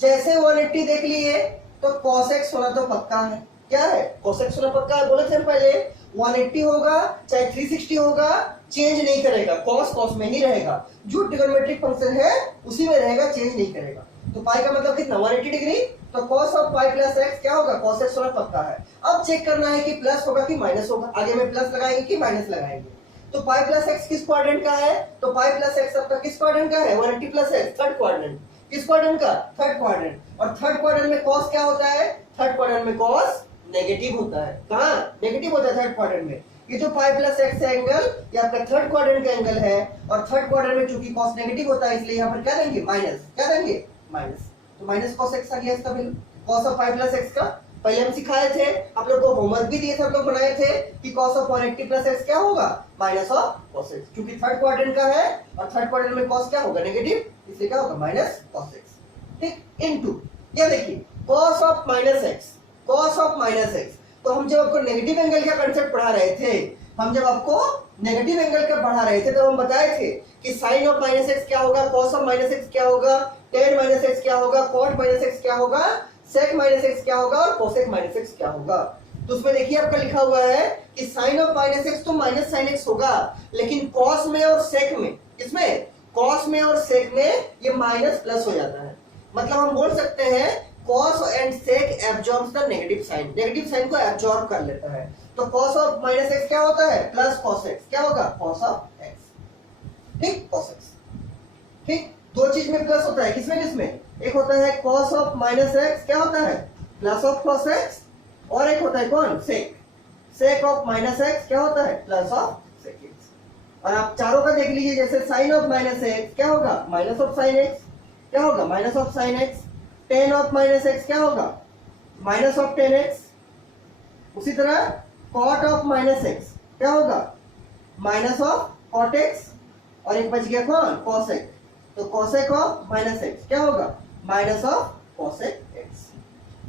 जैसे 180 देख लिए तो cos x होना तो पक्का है, क्या है, cos x होना पक्का है, बोले थे पहले 180 होगा चाहे 360 होगा, चेंज नहीं करेगा, cos cos में ही रहेगा, जो ट्रिगोनोमेट्रिक फंक्शन है उसी में रहेगा, चेंज नहीं करेगा। तो पाई का मतलब कितना 180 डिग्री, तो cos of pi plus x क्या होगा, cos x होना पक्का है। अब चेक करना है कि प्लस होगा कि माइनस होगा, आगे में प्लस लगाएंगे कि माइनस लगाएंगे। तो पाई प्लस x किस क्वाड्रेंट का है, तो पाई प्लस x आपका किस क्वाड्रेंट का है, 180 प्लस x थर्ड क्वाड्रेंट, किस क्वाड्रेंट का, थर्ड क्वाड्रेंट। और थर्ड क्वाड्रेंट में cos क्या होता है, थर्ड क्वाड्रेंट में cos नेगेटिव होता है, कहां नेगेटिव होता है थर्ड क्वाड्रेंट में। ये जो पाई प्लस x एंगल ये आपका थर्ड क्वाड्रेंट का एंगल है, और थर्ड क्वाड्रेंट में चूंकि cos नेगेटिव होता है इसलिए यहाँ पर क्या देंगे माइनस, क्या देंगे माइनस, तो माइनस cos x आ गया इसका value, cos of pi plus x का पहले हम सिखाए थे, आप लोग को होमवर्क भी दिए थे, आप लोग बनाए थे कि cos ऑफ 180 प्लस x क्या होगा माइनस ऑफ cos x, क्योंकि थर्ड क्वाड्रेंट का है और थर्ड क्वाड्रेंट में cos क्या होगा नेगेटिव, इसलिए क्या होगा माइनस cos x, ठीक, इनटू ये देखिए cos of minus x, cos of minus x। तो हम जब आपको नेगेटिव एंगल का कांसेप्ट पढ़ा रहे थे, हम जब आपको नेगेटिव एंगल का पढ़ा रहे थे, तो हम बताए थे कि sin ऑफ माइनस x क्या होगा, cos ऑफ माइनस x क्या होगा, tan माइनस x क्या होगा, cot माइनस x क्या होगा, sec माइनस x क्या होगा और cosec माइनस x क्या होगा। तो उसमें देखिए आपका लिखा हुआ है कि sin ऑफ माइनस x तो माइनस sin x होगा, लेकिन cos में और sec में, इसमें cos में और sec में ये माइनस प्लस हो जाता है। मतलब हम बोल सकते हैं cos and sec absorbs the negative sign, negative sign को एब्जॉर्ब कर लेता है। तो cos ऑफ माइनस x क्या होता है, प्लस cos x, क्या होगा cos ऑफ x, ठीक, cos x, ठीक, दो चीज में प्लस होता है, किसमें किसमें, एक होता है cos ऑफ माइनस x क्या होता है प्लस ऑफ cos x, और एक होता है कौन sec, sec of minus x क्या होता है प्लस ऑफ sec x। और आप चारों का देख लीजिए, जैसे sin ऑफ माइनस x क्या होगा माइनस ऑफ sin x, क्या होगा minus of sin x, tan of minus x क्या होगा माइनस ऑफ tan x, उसी तरह cot ऑफ माइनस x क्या होगा माइनस ऑफ cot x, और एक बच गया कौन cosec, तो cosec ऑफ माइनस x क्या होगा माइनस ऑफ cosec x।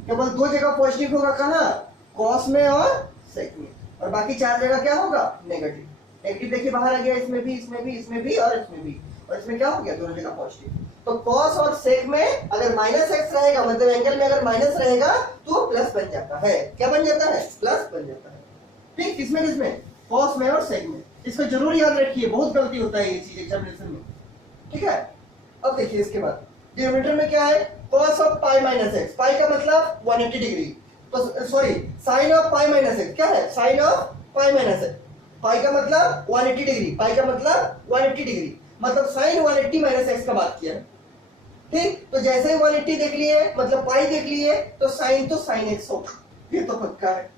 केवल दो जगह पॉजिटिव होगा, कहां cos में और sec में, और बाकी चार जगह क्या होगा नेगेटिव, नेगेटिव देखिए बाहर आ गया, इसमें भी इसमें भी इसमें भी और इसमें भी, और इसमें क्या हो गया दोनों जगह पॉजिटिव। तो cos और sec में अगर माइनस x रहेगा, मतलब एंगल में अगर माइनस रहेगा तो प्लस बन जाता है, क्या बन जाता है प्लस बन जाता है, ठीक, किसमें किसमें cos में और sec में। इसको जरूर याद रखिए, बहुत गलती होता है ये चीज एग्जामिनेशन में, ठीक है। अब देखिए इसके बाद डिनोमिनेटर में क्या है cos of pi minus x, पाई का मतलब 180 डिग्री, तो sorry sin of pi minus x क्या है sin of pi minus x, पाई का मतलब 180 डिग्री, पाई का मतलब 180 डिग्री, मतलब sin 180 माइनस x का बात किया, ठीक। तो जैसे ही 180 देख लिए मतलब पाई देख लिए, तो sin तो sin x होगा, ये तो पक्का है,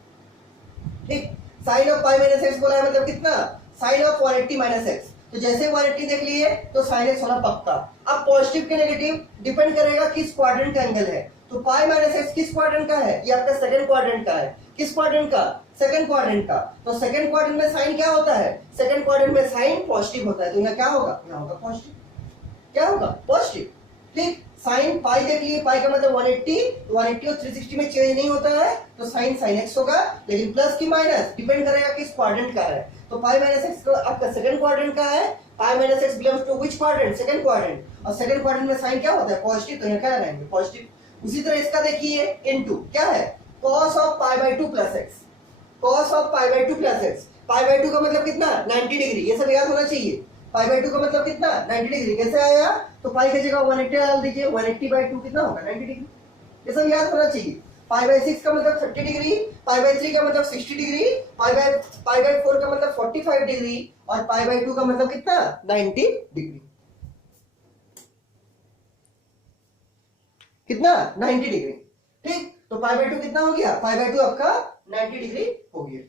ठीक। sin of pi minus x बोला है मतलब कितना sin ऑफ 180 माइनस x, तो जैसे 180 देख लिए तो sin x होना पक्का। अब पॉजिटिव के नेगेटिव डिपेंड करेगा किस क्वाड्रेंट का एंगल है, तो पाई माइनस x किस क्वाड्रेंट का है, ये आपका सेकंड क्वाड्रेंट का है, किस क्वाड्रेंट का सेकंड क्वाड्रेंट का, तो सेकंड क्वाड्रेंट में साइन क्या होता है, सेकंड क्वाड्रेंट में साइन पॉजिटिव होता है, तो यहाँ क्या होगा, यहाँ होगा पॉजिटिव, क्या होगा पॉजिटिव, ठीक। साइन पाई देख लिए, पाई का मतलब 180, तो 180 और 360 में चेंज नहीं होता है, तो साइन साइन एक्स होगा, लेकिन प्लस की माइनस डिपेंड करेगा किस क्वाड्रेंट का है, तो पाई माइनस एक्स आपका सेकंड क्वाड्रेंट का है, pi minus x belongs to which quadrant, second quadrant, और सेकंड क्वाड्रेंट में साइन क्या होता है पॉजिटिव, तो यहाँ क्या लगाएंगे पॉजिटिव। उसी तरह इसका देखिए इनटू क्या है cos of pi by 2 plus x, cos of pi by 2 plus x, pi by 2 का मतलब कितना 90 डिग्री, ये सब याद होना चाहिए, पाई बाय 2 का मतलब कितना 90 डिग्री, कैसे आया, तो पाई की जगह 180 डाल दीजिए, 180 बाय 2 कितना होगा 90 डिग्री, ये सब याद होना चाहिए। पाई बाय 6 का मतलब 30 डिग्री, पाई बाय 3 का मतलब 60 डिग्री, पाई बाय 4 का मतलब 45 डिग्री, और पाई बाय 2 का मतलब कितना 90 डिग्री, कितना 90 डिग्री, ठीक। तो पाई बाय 2 कितना हो गया, पाई बाय 2 आपका 90 डिग्री हो गया,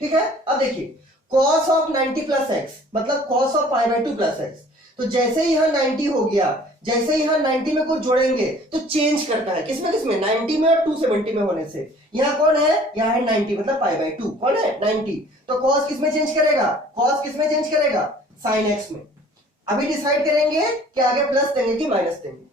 ठीक है। अब देखिए cos ऑफ 90 प्लस एक्स मतलब cos of pi by 2 plus x, तो जैसे ही यहाँ 90 हो गया, जैसे ही यहाँ 90 में कुछ जोड़ेंगे तो चेंज करता है, किसमें किसमें 90 में और 270 में होने से, यहाँ कौन है, यहाँ है 90 मतलब पाई बाय 2, कौन है 90, तो cos किसमें चेंज करेगा, cos किसमें चेंज करेगा sin x में। अभी डिसाइड करेंगे कि आगे प्लस देंगे कि माइनस देंगे,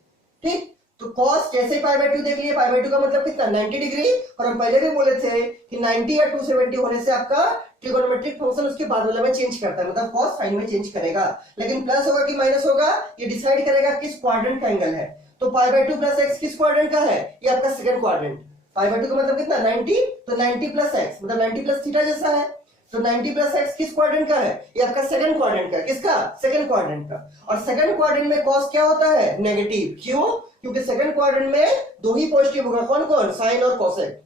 ठीक। तो cos जैसे पाई बाय 2 देख लिए, पाई बाय 2 का मतलब कितना 90 डिग्री, और हम पहले भी बोले थे कि 90 या 270 होने से आपका ट्रिगोनोमेट्रिक फंक्शन उसके बाद वाले में चेंज करता है, मतलब cos sin में चेंज करेगा, लेकिन प्लस होगा कि माइनस होगा ये डिसाइड करेगा किस क्वाड्रेंट का एंगल है। तो पाई बाय 2 प्लस एक्स किस क्वाड्रेंट का है, ये आपका सेकंड क्वाड्रेंट, π/2 का मतलब कितना 90, तो 90 प्लस एक्स मतलब 90 प्लस थीटा जैसा है। तो 90 प्लस एक्स किस क्वाड्रेंट का है? ये आपका सेकंड क्वाड्रेंट का। किसका? सेकंड क्वाड्रेंट का। और सेकंड क्वाड्रेंट में कॉस क्या होता है? नेगेटिव। क्यों? क्योंकि सेकंड क्वाड्रेंट में दो ही पॉजिटिव होगा। कौन कौन? साइन और cosec.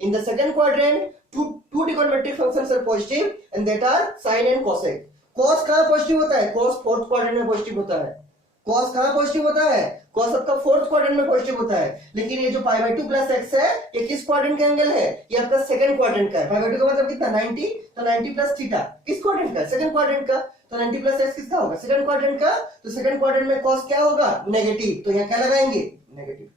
In the second quadrant two trigonometric functions are positive and that are sin and cosec. cos कहां पॉजिटिव होता है? cos फोर्थ क्वाड्रेंट में पॉजिटिव होता है। cos कहां पॉजिटिव होता है? cos आपका फोर्थ क्वाड्रेंट में पॉजिटिव होता है। लेकिन ये जो π/2 प्लस x है ये किस क्वाड्रेंट का एंगल है? ये आपका सेकंड क्वाड्रेंट का है। π/2 का मतलब कितना 90, तो 90 प्लस थीटा किस क्वाड्रेंट का? सेकंड क्वाड्रेंट का। तो 90 प्लस x किसका होगा? सेकंड क्वाड्रेंट का। तो सेकंड क्वाड्रेंट में cos क्या होगा? नेगेटिव। तो यहाँ क्या लगाएंगे? नेगेटिव।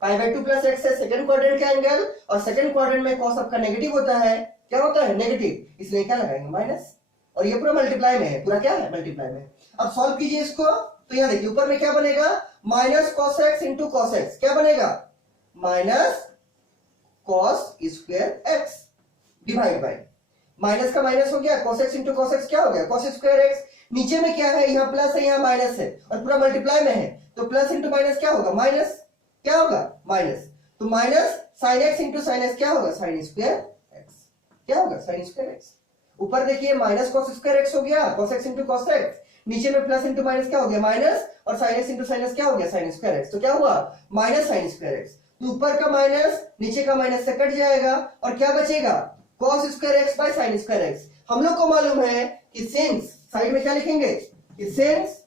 π/2 प्लस x है सेकंड क्वाड्रेंट का एंगल और सेकंड क्वाड्रेंट में cos आपका नेगेटिव होता है। क्या होता है? नेगेटिव। इसलिए क्या लगाएंगे? माइनस। और ये पूरा मल्टीप्लाई में है। पूरा क्या है? मल्टीप्लाई में। अब सॉल्व कीजिए इसको। तो यहां देखिए ऊपर में क्या बनेगा? Minus cos x into cos x। क्या बनेगा? Minus cos square x divide by minus का माइनस हो गया, cos x into cos x क्या हो गया? cos square x। नीचे में क्या है? यहाँ प्लस है यहाँ माइनस है और पूरा मल्टीप्लाई में है। तो प्लस इंटू माइनस क्या होगा? माइनस। क्या होगा? माइनस। तो minus sine x into sine x क्या होगा? Sine square x. क्या होगा? Sine square x. ऊपर देखिए माइनस cos स्क्वायर एक्स हो गया, cos x into cos x। नीचे में प्लस इंटू माइनस क्या हो गया? माइनस। और sine x into sine x क्या हो गया? Sine square x. तो क्या हुआ? Minus sine square x. तो ऊपर का माइनस नीचे का माइनस से कट जाएगा और क्या बचेगा? cos square x by sine square x. हम लोग को मालूम है कि सिंस, साइड में क्या लिखेंगे? कि since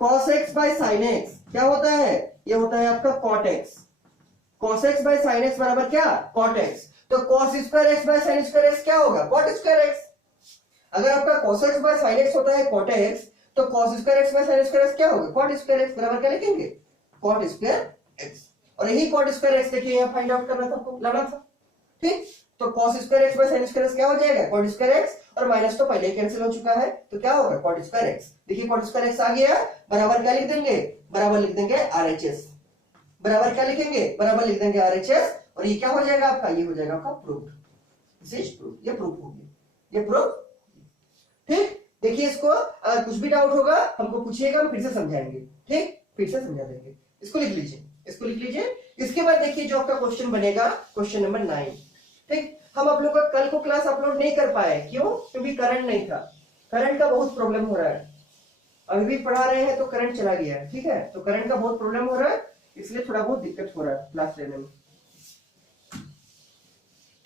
cos x by sin x क्या होता है? ये होता है आपका cot x। cos x by sin x बराबर क्या? cot x। तो cos square x by sin square x क्या होगा? cot square x। अगर आपका cos x by sin x होता है cot x, तो cos square x by sin square x क्या होगा? cot स्क्वायर x बराबर क्या लिखेंगे? cot square x। और यही cot स्क्वायर x देखिए यहाँ फाइंड आउट करना था आपको, लाना था। ठीक, तो cos square x by sin square x क्या हो जाएगा? cot square x। और माइनस तो पहले कैंसिल हो चुका है तो क्या होगा? cot square x। देखिए cot स्क्वायर x आ गया, बराबर क्या लिख देंगे? बराबर लिख देंगे RHS। बराबर क्या लिखेंगे? बराबर लिख देंगे RHS। और ये क्या हो जाएगा आपका? ये हो जाएगा आपका प्रूफ। This is proof. ये प्रूफ हो गया, ये प्रूफ। ठीक, देखिए इसको अगर कुछ भी डाउट होगा हमको पूछिएगा, हम फिर से समझाएंगे। ठीक, फिर से समझा देंगे। इसको लिख लीजिए, इसको लिख लीजिए। इसके बाद देखिए जो आपका क्वेश्चन बनेगा, क्वेश्चन नंबर 9। ठीक, हम आप लोग का कल को क्लास अपलोड नहीं कर पाए। क्यों? क्योंकि करंट नहीं था। करंट का बहुत प्रॉब्लम हो रहा है। अभी भी पढ़ा रहे हैं तो करंट चला गया है। ठीक है, तो करंट का बहुत प्रॉब्लम हो रहा है, इसलिए थोड़ा बहुत दिक्कत हो रहा है क्लास लेने में।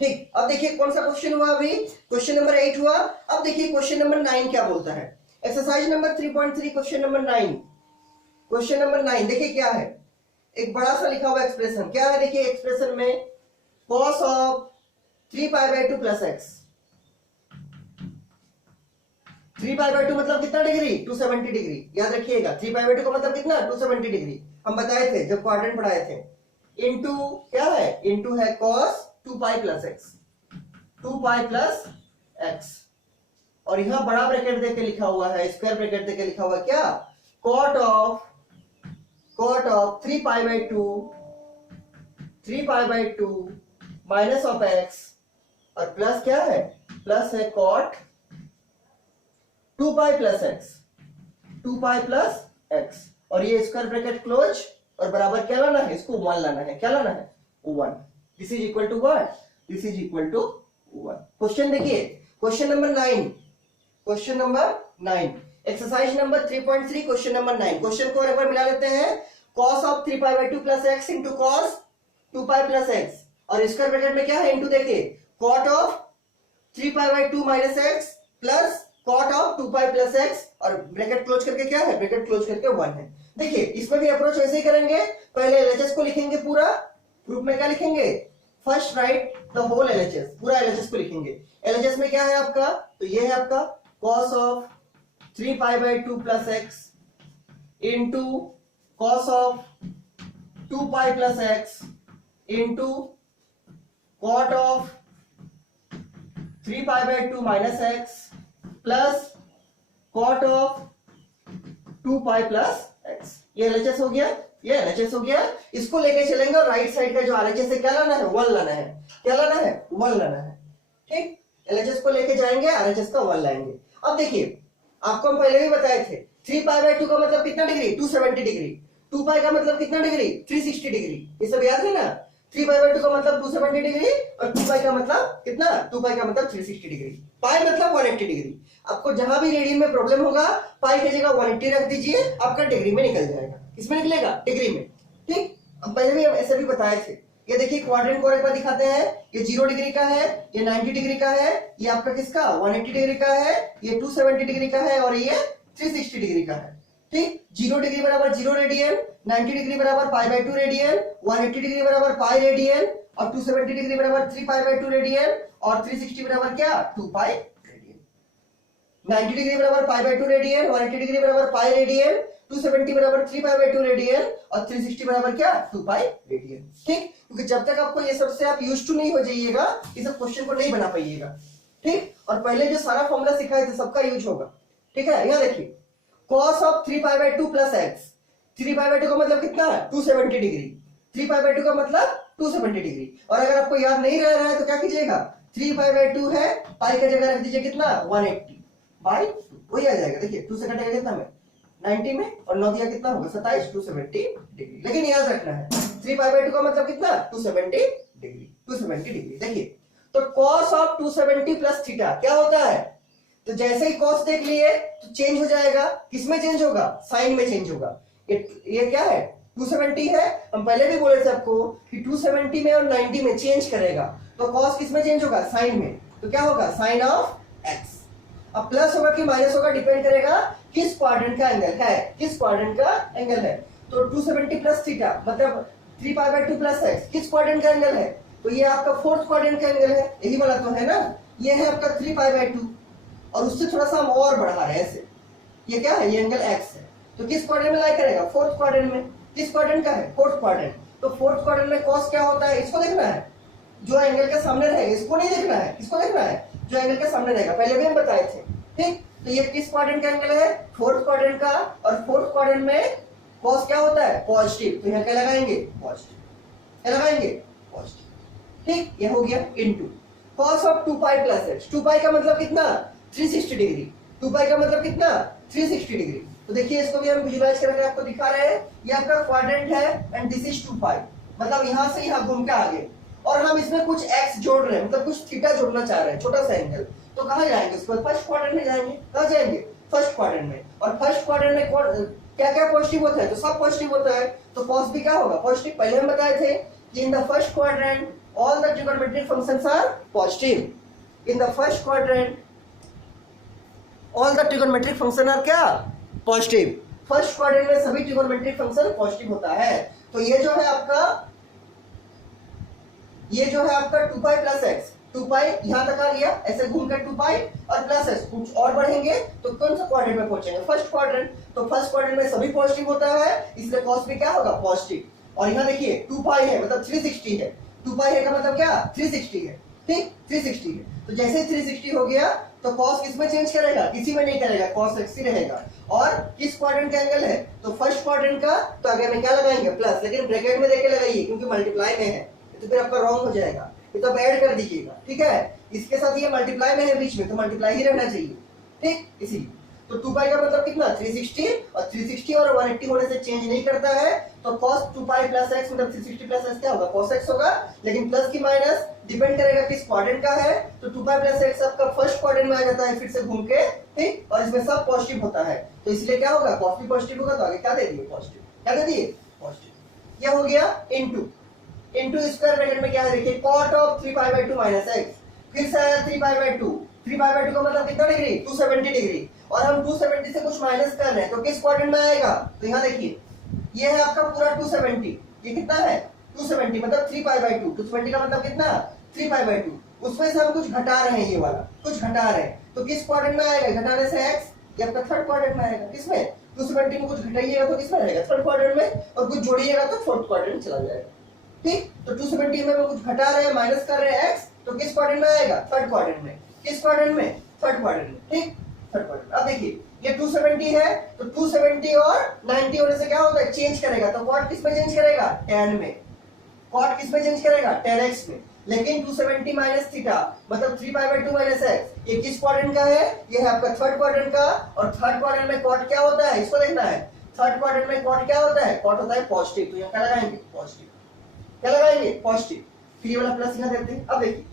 ठीक, अब देखिए कौन सा क्वेश्चन हुआ? अभी क्वेश्चन नंबर 8 हुआ। अब देखिए क्वेश्चन नंबर 9 क्या बोलता है। Exercise number 3.3 question number 9। Question number 9 देखिए क्या है। एक बड़ा सा लिखा हुआ एक्सप्रेशन। क्या है? देखिए एक्सप्रेशन में cos ऑफ 3π/2 प्लस x। 3π/2 मतलब कितना डिग्री? 270 डिग्री। याद रखिएगा 3π/2 का मतलब कितना? 270 डिग्री। हम बताए थे जब क्वाड्रेंट पढ़ाए थे। इनटू क्या है? इनटू है cos 2π plus x। 2π plus x। और यहां बड़ा ब्रैकेट देके लिखा हुआ है, स्क्वायर ब्रैकेट देके लिखा हुआ क्या? cot of 3π/2 minus of x और प्लस क्या है? प्लस है cot 2π plus x। 2π plus x और ये स्क्वायर ब्रैकेट क्लोज और बराबर क्या लाना है? इसको 1 लाना है। क्या लाना है? 1। This is equal to what? This is equal to 1। Question देखिए, question number 9। Question number 9 exercise number 3.3 question number 9। Question को एक बार मिला लेते हैं। cos of 3π/2 plus x into cos 2π plus x और स्क्वायर ब्रैकेट में क्या है? इंटू देखिए cot of 3π/2 minus x plus cot of 2π plus x और ब्रैकेट क्लोज करके क्या है? ब्रैकेट क्लोज करके 1 है। देखिए इसमें भी अप्रोच वैसे ही करेंगे। पहले LHS को लिखेंगे पूरा। प्रूफ में क्या लिखेंगे? First write the whole LHS। पूरा LHS को लिखेंगे। LHS में क्या है आपका? तो ये है आपका cos of 3π/2 plus x into cos of 2π plus x into cot of 3π/2 minus x plus cot of 2π plus x। ये LHS हो गया, ये LHS हो गया। इसको लेके चलेंगे और राइट साइड का जो RHS है क्या लाना है? 1 लाना है। क्या लाना है? 1 लाना है। ठीक, LHS को लेके जाएंगे, RHS का 1 लाएंगे। अब देखिए आपको हम पहले भी बताए थे 3π/2 का मतलब कितना डिग्री? 270 डिग्री। 2π का मतलब कितना डिग्री? 360 डिग्री। ये सब याद है ना? 3 पाई बाई 2 का मतलब 270 डिग्री और 2 पाई का मतलब कितना, 2 पाई का मतलब 360 डिग्री, पाई मतलब 180 डिग्री। आपको जहां भी रेडियन में प्रॉब्लम होगा पाई की जगह 180 रख दीजिए, आपका डिग्री में निकल जाएगा। किसमें निकलेगा, डिग्री में। ठीक, अब पहले भी हम ऐसे भी बताए थे। ये देखिए क्वाड्रेंट को एक बार दिखाते हैं, ये 0 डिग्री का है, ये 90 डिग्री का है, ये आपका किसका 180 डिग्री का है, ये 270 डिग्री का है और ये 360 डिग्री का है। ठीक, 0 डिग्री बराबर 0 रेडियन, 90 डिग्री बराबर पाई बाई 2 रेडियन, 180 डिग्री बराबर पाई रेडियन और 270 डिग्री बराबर 3 पाई बाई 2 रेडियन और 360 बराबर क्या 2 पाई रेडियन। 90 डिग्री बराबर पाई बाई 2 रेडियन, 180 डिग्री बराबर पाई रेडियन, 270 बराबर 3 पाई बाई 2 रेडियन और 360 बराबर क्या 2 पाई रेडियन। ठीक, क्योंकि जब तक आपको ये सब से आप यूज्ड टू नहीं हो जाइएगा इस क्वेश्चन को नहीं बना पाइएगा। ठीक, और पहले जो सारा फॉर्मूला सिखाए थे सबका यूज होगा। ठीक है, यहां देखिए cos of 3 pi by 2 plus x, 3 pi by 2 का मतलब कितना है 270 डिग्री, 3 पाई बाई 2 का मतलब 270 डिग्री। और अगर आपको याद नहीं रह रहा है तो क्या कीजिएगा, 3 पाई बाई 2 है, पाई की जगह रख दीजिए कितना 180 बाई 2, वही आ जाएगा। देखिए 2 से कटेगा कितना में 90 में और 9 दिया कितना होगा 27, 270 डिग्री। लेकिन याद रखना है 3 पाई बाई 2 का मतलब कितना 270 डिग्री, 270 डिग्री। देखिए तो cos ऑफ 270 प्लस थीटा क्या होता है, तो जैसे ही cos देख लिए तो चेंज हो जाएगा, किसमें चेंज होगा, साइन में चेंज होगा। ये क्या है 270 है, हम पहले भी बोले थे आपको कि 270 में और 90 में चेंज करेगा, तो cos किसमें चेंज होगा, साइन में। तो क्या होगा साइन ऑफ x। अब प्लस होगा कि माइनस होगा डिपेंड करेगा किस क्वाड्रेंट का एंगल है, किस क्वाड्रेंट का एंगल है। तो 270 प्लस थीटा मतलब 3 पाई बाई 2 प्लस x किस क्वाड्रेंट का एंगल है, तो ये आपका फोर्थ क्वाड्रेंट का एंगल है, यही वाला तो है ना। ये है आपका 3 पाई बाई 2 और उससे थोड़ा सा हम और बढ़ा रहे हैं ऐसे, ये क्या है, ये एंगल x है। तो किस क्वाड्रेंट में लाई करेगा, फोर्थ क्वाड्रेंट में। किस क्वाड्रेंट का है, फोर्थ क्वाड्रेंट। तो फोर्थ क्वाड्रेंट में cos क्या होता है, इसको देखना है, जो एंगल के सामने रहेगा, इसको नहीं देखना है। किसको देखना है, जो एंगल के सामने रहेगा, पहले भी हम बताए थे। ठीक, तो ये किस क्वाड्रेंट का एंगल है, फोर्थ क्वाड्रेंट का। और फोर्थ क्वाड्रेंट में cos क्या होता है, पॉजिटिव। तो यहाँ क्या लगाएंगे, पॉजिटिव, क्या लगाएंगे, पॉजिटिव। ठीक, ये हो गया into cos of 2 pi plus x। 2 pi का मतलब कितना 360 डिग्री, 2 पाई का मतलब कितना 360 डिग्री। तो देखिए इसको भी हम विजुलाइज करके आपको दिखा रहे हैं, ये आपका क्वाड्रेंट है एंड दिस इज 2 पाई, मतलब यहां से यहां घूम के आगे, और हम इसमें कुछ x जोड़ रहे हैं, मतलब कुछ थीटा जोड़ना चाह रहे हैं, छोटा सा एंगल। तो कहां जाएंगे, उसके बाद फर्स्ट क्वाड्रेंट में जाएंगे। कहां जाएंगे, फर्स्ट क्वाड्रेंट में। और फर्स्ट क्वाड्रेंट में क्या क्या पॉजिटिव होता है, तो सब पॉजिटिव होता है, तो cos भी क्या होगा, पॉजिटिव। पहले हम बताए थे कि in the first quadrant all the trigonometric functions are positive. In the first quadrant all the trigonometric function are क्या, पॉजिटिव। फर्स्ट क्वाड्रेंट में सभी ट्रिगोनोमेट्रिक फंक्शन पॉजिटिव होता है। तो ये जो है आपका 2 पाई प्लस x, 2 पाई यहां तक आ गया, ऐसे घूम कर 2 पाई और प्लस x, कुछ और बढ़ेंगे तो कौन सा क्वाड्रेंट में पहुंचेंगे, फर्स्ट क्वाड्रेंट। तो फर्स्ट क्वाड्रेंट में सभी पॉजिटिव होता है, इसलिए cos भी क्या होगा, पॉजिटिव। और यहाँ देखिए 2 पाई है मतलब 360 है, 2 पाई है का मतलब क्या 360 है। ठीक, 360 है, तो जैसे 360 हो गया तो cos किस में चेंज करेगा, किसी में नहीं करेगा, cos x ही रहेगा। और किस क्वाड्रेंट का एंगल है, तो फर्स्ट क्वाड्रेंट का। तो आगे में क्या लगाएंगे, प्लस, लेकिन ब्रैकेट में देके लगाइए क्योंकि मल्टीप्लाई में है, तो फिर आपका रॉन्ग हो जाएगा, ये तो आप ऐड कर दीजिएगा। ठीक है, इसके साथ ये मल्टीप्लाई में है बीच में, तो मल्टीप्लाई ही रहना चाहिए। ठीक, इसीलिए तो 2 पाई का मतलब कितना 360, और 360 और 180 होने से चेंज नहीं करता है, तो cos 2 पाई प्लस x मतलब 360 प्लस x क्या होगा, cos x होगा। लेकिन प्लस की माइनस डिपेंड करेगा किस क्वाड्रेंट का है, तो 2 पाई प्लस x आपका फर्स्ट क्वाड्रेंट में आ जाता है फिर से घूम के। ठीक, और इसमें सब पॉजिटिव होता है, तो इसलिए क्या होगा, cos भी पॉजिटिव होगा, तो आगे क्या दे दिए, पॉजिटिव। क्या दे दिए, पॉजिटिव। ये हो गया इनटू स्क्वायर ब्रैकेट में क्या है, देखिए cot of 3 pi by 2 minus x, फिर से आया 3 पाई बाई 2, 3 पाई बाई 2 का मतलब कितना डिग्री, 270 डिग्री। और हम 270 से कुछ माइनस कर रहे हैं, तो किस क्वाड्रेंट में आएगा, तो यहाँ देखिए ये है आपका पूरा 270, ये कितना है 270 मतलब 3 पाई बाई 2, 270 का मतलब कितना 3 पाई बाई 2, उसमें से हम कुछ घटा रहे हैं, ये वाला कुछ घटा रहे हैं, तो किस क्वाड्रेंट में आएगा, घटाने से x, ये आपका थर्ड क्वाड्रेंट में आएगा। किसमें, 270 में कुछ घटाइएगा तो किसमें रहेगा, थर्ड क्वाड्रेंट में, और कुछ जोड़िएगा तो फोर्थ क्वाड्रेंट चला जाएगा। ठीक, तो 270 में कुछ घटा रहे हैं, माइनस कर रहे हैं x, तो किस क्वाड्रेंट में आएगा, थर्ड क्वाड्रेंट में। किस क्वाड्रेंट में, थर्ड क्वाड्रेंट में। ठीक, थर्ड क्वाड्रेंट। अब देखिए ये 270 है, तो 270 और 90 होने से क्या होता है, चेंज करेगा, तो cot किस में चेंज करेगा, tan में। cot किस में चेंज करेगा, tan x में। लेकिन 270 माइनस थीटा मतलब 3 पाई बाई 2 माइनस x, ये किस क्वाड्रेंट का है, ये है आपका थर्ड क्वाड्रेंट का। और थर्ड क्वाड्रेंट में cot क्या होता है, इसको देखना है, थर्ड क्वाड्रेंट में cot क्या होता है, cot होता है पॉजिटिव, तो यहाँ क्या लगाएंगे, पॉजिटिव। क्या लगाएंगे पॉजिटिव, फिर ये वाला प्लस यहाँ देते हैं। अब देखिए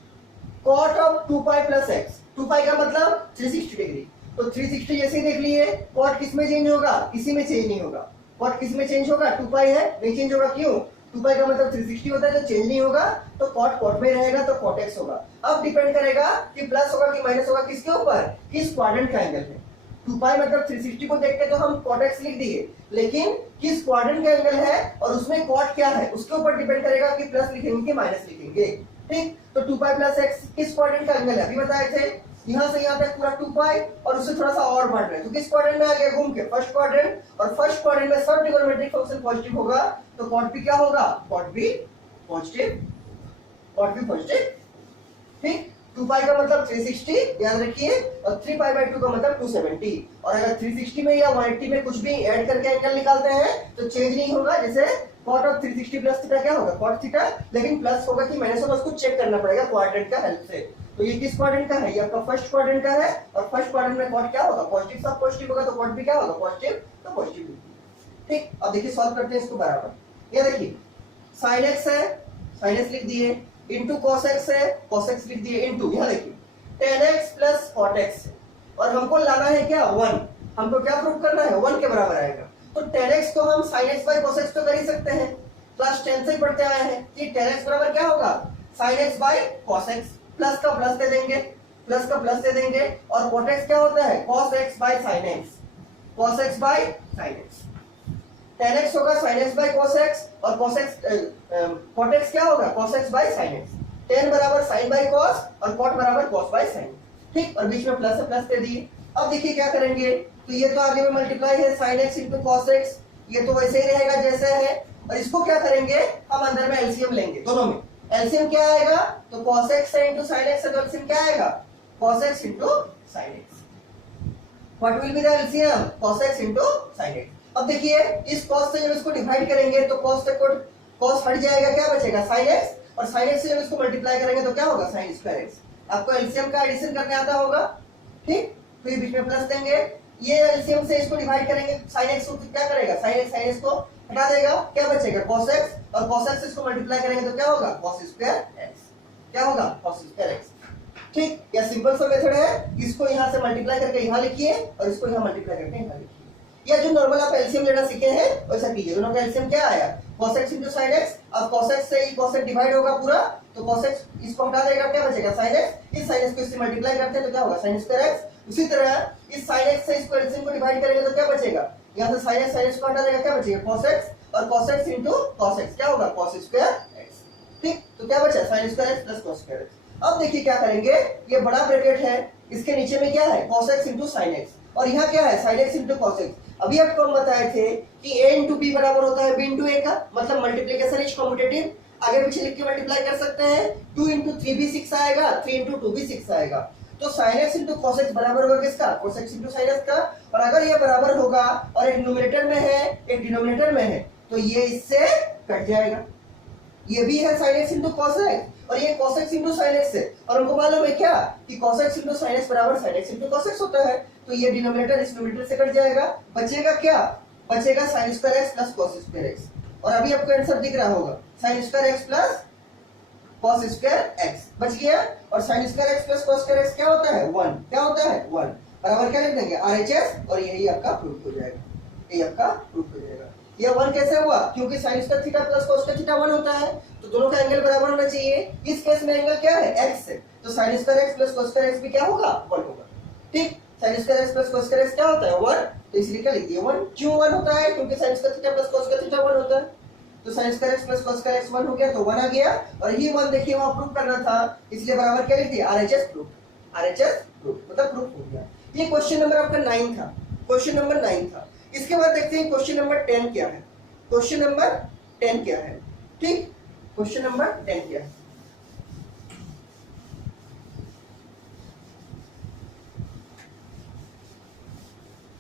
cot of 2 pi plus x, 2 pi का मतलब 360 डिग्री, तो 360 जैसे ही देख लिए कॉट किस में चेंज होगा, किसी में चेंज नहीं होगा। कॉट किस में चेंज होगा, 2 पाई है नहीं चेंज होगा, क्यों, 2 पाई का मतलब 360 होता है तो चेंज नहीं होगा, तो कॉट कॉट में रहेगा तो कॉट एक्स होगा। अब डिपेंड करेगा कि प्लस होगा कि माइनस होगा, किसके ऊपर, किस क्वाड्रेंट का एंगल है। 2 पाई मतलब 360 को देख के तो हम कॉट एक्स लिख दिए, लेकिन किस क्वाड्रेंट का एंगल है और उसमें कॉट क्या है उसके ऊपर डिपेंड करेगा कि प्लस लिखेंगे कि माइनस लिखेंगे। ठीक, तो 2 पाई प्लस एक्स किस क्वाड्रेंट का एंगल है, अभी बताए थे, यहां से यहां तक पूरा 2 पाई और उससे थोड़ा सा और बढ़ रहे हैं, तो किस क्वाड्रेंट में आ गया, घूम के फर्स्ट क्वाड्रेंट, और फर्स्ट क्वाड्रेंट में सब ट्रिगोनोमेट्रिक फंक्शन पॉजिटिव होगा, तो कॉट भी क्या होगा, कॉट भी पॉजिटिव, कॉट भी पॉजिटिव। ठीक, 2 पाई का मतलब 360 याद रखिए, और 3 पाई बाय 2 का मतलब 270, और अगर 360 में या 180 में कुछ भी ऐड करके एंगल निकालते हैं तो चेंज नहीं होगा, जैसे cot ऑफ 360 प्लस थीटा क्या होगा, cot थीटा, लेकिन प्लस होगा कि माइनस होगा उसको चेक करना पड़ेगा क्वाड्रेंट का हेल्प से। तो ये किस क्वाड्रेंट का है, ये आपका फर्स्ट क्वाड्रेंट का है, और फर्स्ट क्वाड्रेंट में cot क्या होगा, पॉजिटिव, सब पॉजिटिव होगा तो cot भी क्या होगा, पॉजिटिव, तो पॉजिटिव। ठीक, अब देखिए सॉल्व करते हैं इसको बराबर। ये देखिए sin x है, sin x लिख दिए, इनटू cos x है, cos x लिख दिए, इनटू यहां देखिए tan x plus cot x है, और हमको लाना है क्या 1, हमको क्या प्रूव करना है 1 के बराबर आएगा, तो tan x को हम sin x by cos x तो कर ही सकते हैं, क्लास 10 से पढ़ते आए हैं कि tan x बराबर क्या होगा sin x by cos x, plus का प्लस दे देंगे, प्लस का प्लस दे देंगे, और cot x क्या होता है cos x by sin x, cos x by sin x, tan x होगा sin x by cos x, और cos x cot x क्या होगा cos x by sin x, tan बराबर sin बाय cos और cot बराबर cos by sin। ठीक, और बीच में प्लस से प्लस दे दिए। अब देखिए क्या करेंगे, तो ये तो आगे में मल्टीप्लाई है sin x into cos x, ये तो वैसे ही रहेगा जैसे है, और इसको क्या करेंगे हम अंदर में एलसीएम लेंगे, दोनों में एलसीएम क्या आएगा, तो cos x है into sin x है, तो एलसीएम क्या आएगा cos x into sin x। What will be the LCM, cos x into sin x। अब देखिए इस cos से जब इसको डिवाइड करेंगे तो cos से cos हट जाएगा, क्या बचेगा sin x, और sin x से जब इसको मल्टीप्लाई करेंगे तो क्या होगा sin स्क्वायर x। आपको एलसीएम का एडिशन करने आता होगा, ठीक, फिर बीच में प्लस देंगे, ये एलसीएम से इसको डिवाइड करेंगे, sin x को क्या करेगा sin x को हटा देगा, क्या बचेगा cos x, और cos x से इसको मल्टीप्लाई करेंगे तो क्या होगा cos स्क्वायर x, क्या होगा cos स्क्वायर x। ठीक, यह सिंपल सा मेथड है, इसको यहां से मल्टीप्लाई करके यहां लिखिए और इसको यहां मल्टीप्लाई करके यहां लिखिए, या जो नॉर्मल आप एलसीएम लेना सीखे हैं वैसा कीजिए। दोनों का एलसीएम क्या आया cos x into sin x, अब cos x से ही cos x डिवाइड होगा पूरा, तो cos x इसको हटा देगा, क्या बचेगा sin x, इस sin x को इससे मल्टीप्लाई करते हैं तो क्या होगा sin स्क्वायर x। उसी तरह इस sin x से इसको एलसीएम को डिवाइड करेंगे तो क्या बचेगा, यहां से sin x को हटा देगा, क्या बचेगा cos x, और cos x into cos x क्या होगा cos स्क्वायर x। ठीक, तो क्या बचा sin square x plus cos square x। अब देखिए क्या करेंगे, ये बड़ा ब्रैकेट है, इसके नीचे में क्या है cos x into sin x, और यहाँ क्या है sin x into cos x। अभी आपको हम बताए थे कि a into b बराबर होता है b into a का, मतलब मल्टीप्लिकेशन इज कम्यूटेटिव, आगे पीछे लिख के मल्टीप्लाई कर सकते हैं, 2 into 3 भी 6 आएगा, 3 into 2 भी 6 आएगा, तो sin x into cos x बराबर होगा किसका cos x into sin x का, और अगर ये बराबर होगा और एक न्यूमरेटर में है एक डिनोमिनेटर में है तो ये इससे कट जाएगा, ये भी है sin x into cos x और ये cos x into sin x है, और हमको मालूम है क्या कि cos x into sin x बराबर sin x into cos x होता है, तो ये डिनोमिनेटर इस न्यूमरेटर से कट जाएगा, बचेगा क्या, बचेगा sin square x plus cos square x, और अभी आपको आंसर दिख रहा होगा sin square x plus cos square x बच गया, और sin square x plus cos square x क्या होता है 1, क्या होता है 1, बराबर क्या लिख देंगे RHS, और यही आपका प्रूफ हो जाएगा, यही आपका प्रूफ हो जाएगा। ये 1 कैसे हुआ, क्योंकि sin square theta plus cos square theta 1 होता है, तो दोनों का एंगल बराबर होना चाहिए, इस केस में एंगल क्या है x है, तो sin square x plus cos square x भी क्या होगा 1 होगा। ठीक, sin square x plus cos square x क्या होता है 1, तो इसलिए क्या लिख दिया 1, क्यों 1 होता है, क्योंकि sin square theta plus cos square theta 1 होता है, तो sin square x plus cos square x 1 हो गया, तो 1 आ गया, और ये 1 देखिए वहां प्रूफ करना था, इसलिए बराबर क्या लिख दिया RHS प्रूफ, RHS प्रूफ मतलब प्रूफ हो गया। ये क्वेश्चन नंबर आपका 9 था, क्वेश्चन नंबर 9 था। इसके बाद देखते हैं क्वेश्चन नंबर 10 क्या है, क्वेश्चन नंबर 10 क्या है। ठीक, क्वेश्चन नंबर 10 क्या है,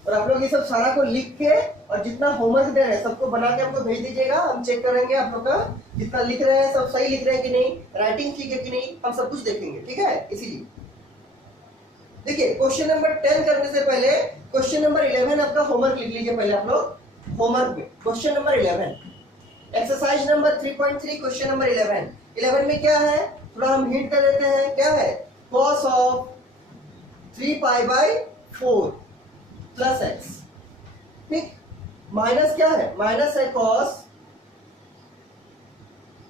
और आप लोग ये सब सारा को लिख के और जितना होमवर्क दे रहे हैं सबको बना के हमको भेज दीजिएगा, हम चेक करेंगे आप लोग का जितना लिख रहे हैं सब सही लिख रहे हैं कि नहीं, राइटिंग ठीक है कि नहीं, हम सब कुछ देखेंगे, ठीक है। इसीलिए देखिए क्वेश्चन नंबर 10 करने से पहले क्वेश्चन नंबर 11 आपका होमवर्क लिख लीजिए पहले आप लोग, होमवर्क में question number 11 exercise number 3.3 question number 11 में क्या है, थोड़ा हम हिंट कर देते हैं। क्या है, cos ऑफ 3π/4 प्लस एक्स, ठीक, माइनस क्या है, माइनस है cos,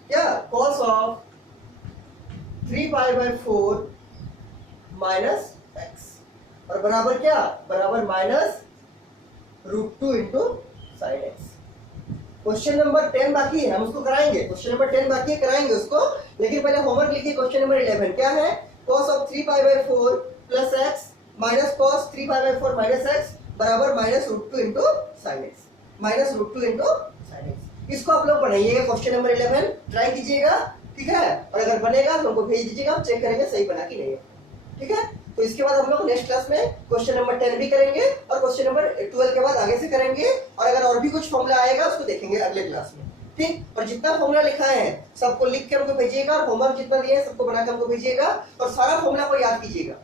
क्या, cos ऑफ 3π/4 माइनस एक्स, और बराबर क्या, बराबर minus √2 into sine x. Question number 10 बाकी है, हम उसको कराएंगे। क्वेश्चन नंबर 10 बाकी है, कराएंगे उसको, लेकिन पहले होमवर्क लिखिए। क्वेश्चन नंबर 11 क्या है, cos of 3π/4 plus x minus cos 3π/4 minus x बराबर minus √2 into sine x, minus √2 into sine x. इसको आप लोग बनाइएगा क्वेश्चन नंबर 11, ट्राई कीजिएगा, ठीक है, और अगर बनेगा तो हमको भेज दीजिएगा, हम चेक करेंगे सही बना कि नहीं है, ठीक है। तो इसके बाद हम लोग नेक्स्ट क्लास में क्वेश्चन नंबर 10 भी करेंगे और क्वेश्चन नंबर 12 के बाद आगे से करेंगे, और अगर और भी कुछ फॉर्मूला आएगा उसको देखेंगे अगले क्लास में, ठीक। और जितना फॉर्मूला लिखा है सबको लिख के हमको भेजिएगा, होमवर्क जितना दिया है सबको बना के हमको भेजिएगा, और सारा फॉर्मूला को याद कीजिएगा।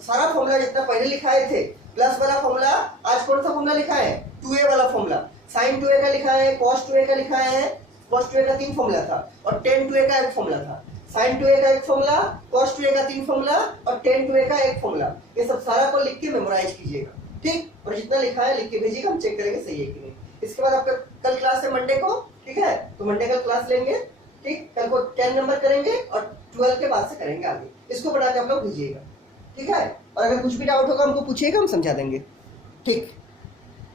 सारा फॉर्मूला जितना पहले लिखाए थे, प्लस वाला फॉर्मूला, आज कौन सा फॉर्मूला लिखा है, 2a वाला फॉर्मूला, sin 2a का लिखा है, cos 2a का लिखा है, cos 2a का 3 फॉर्मूला था और tan 2a का एक फॉर्मूला था, sin 2a का एक फॉर्मूला, cos 2a का 3 फॉर्मूला और tan 2a का एक फॉर्मूला। ये सब सारा को लिख के मेमोराइज कीजिएगा, ठीक, और जितना लिखा है लिख के भेजिएगा, हम चेक करेंगे सही है कि नहीं। इसके बाद आपका कल क्लास है मंडे को, ठीक है, तो मंडे का क्लास लेंगे, ठीक, कल को 10 नंबर करेंगे और 12 के बाद से करेंगे आगे। इसको बना के आप लोग भेजिएगा, ठीक है, और अगर कुछ भी डाउट होगा हमको पूछिएगा, हम समझा देंगे, ठीक।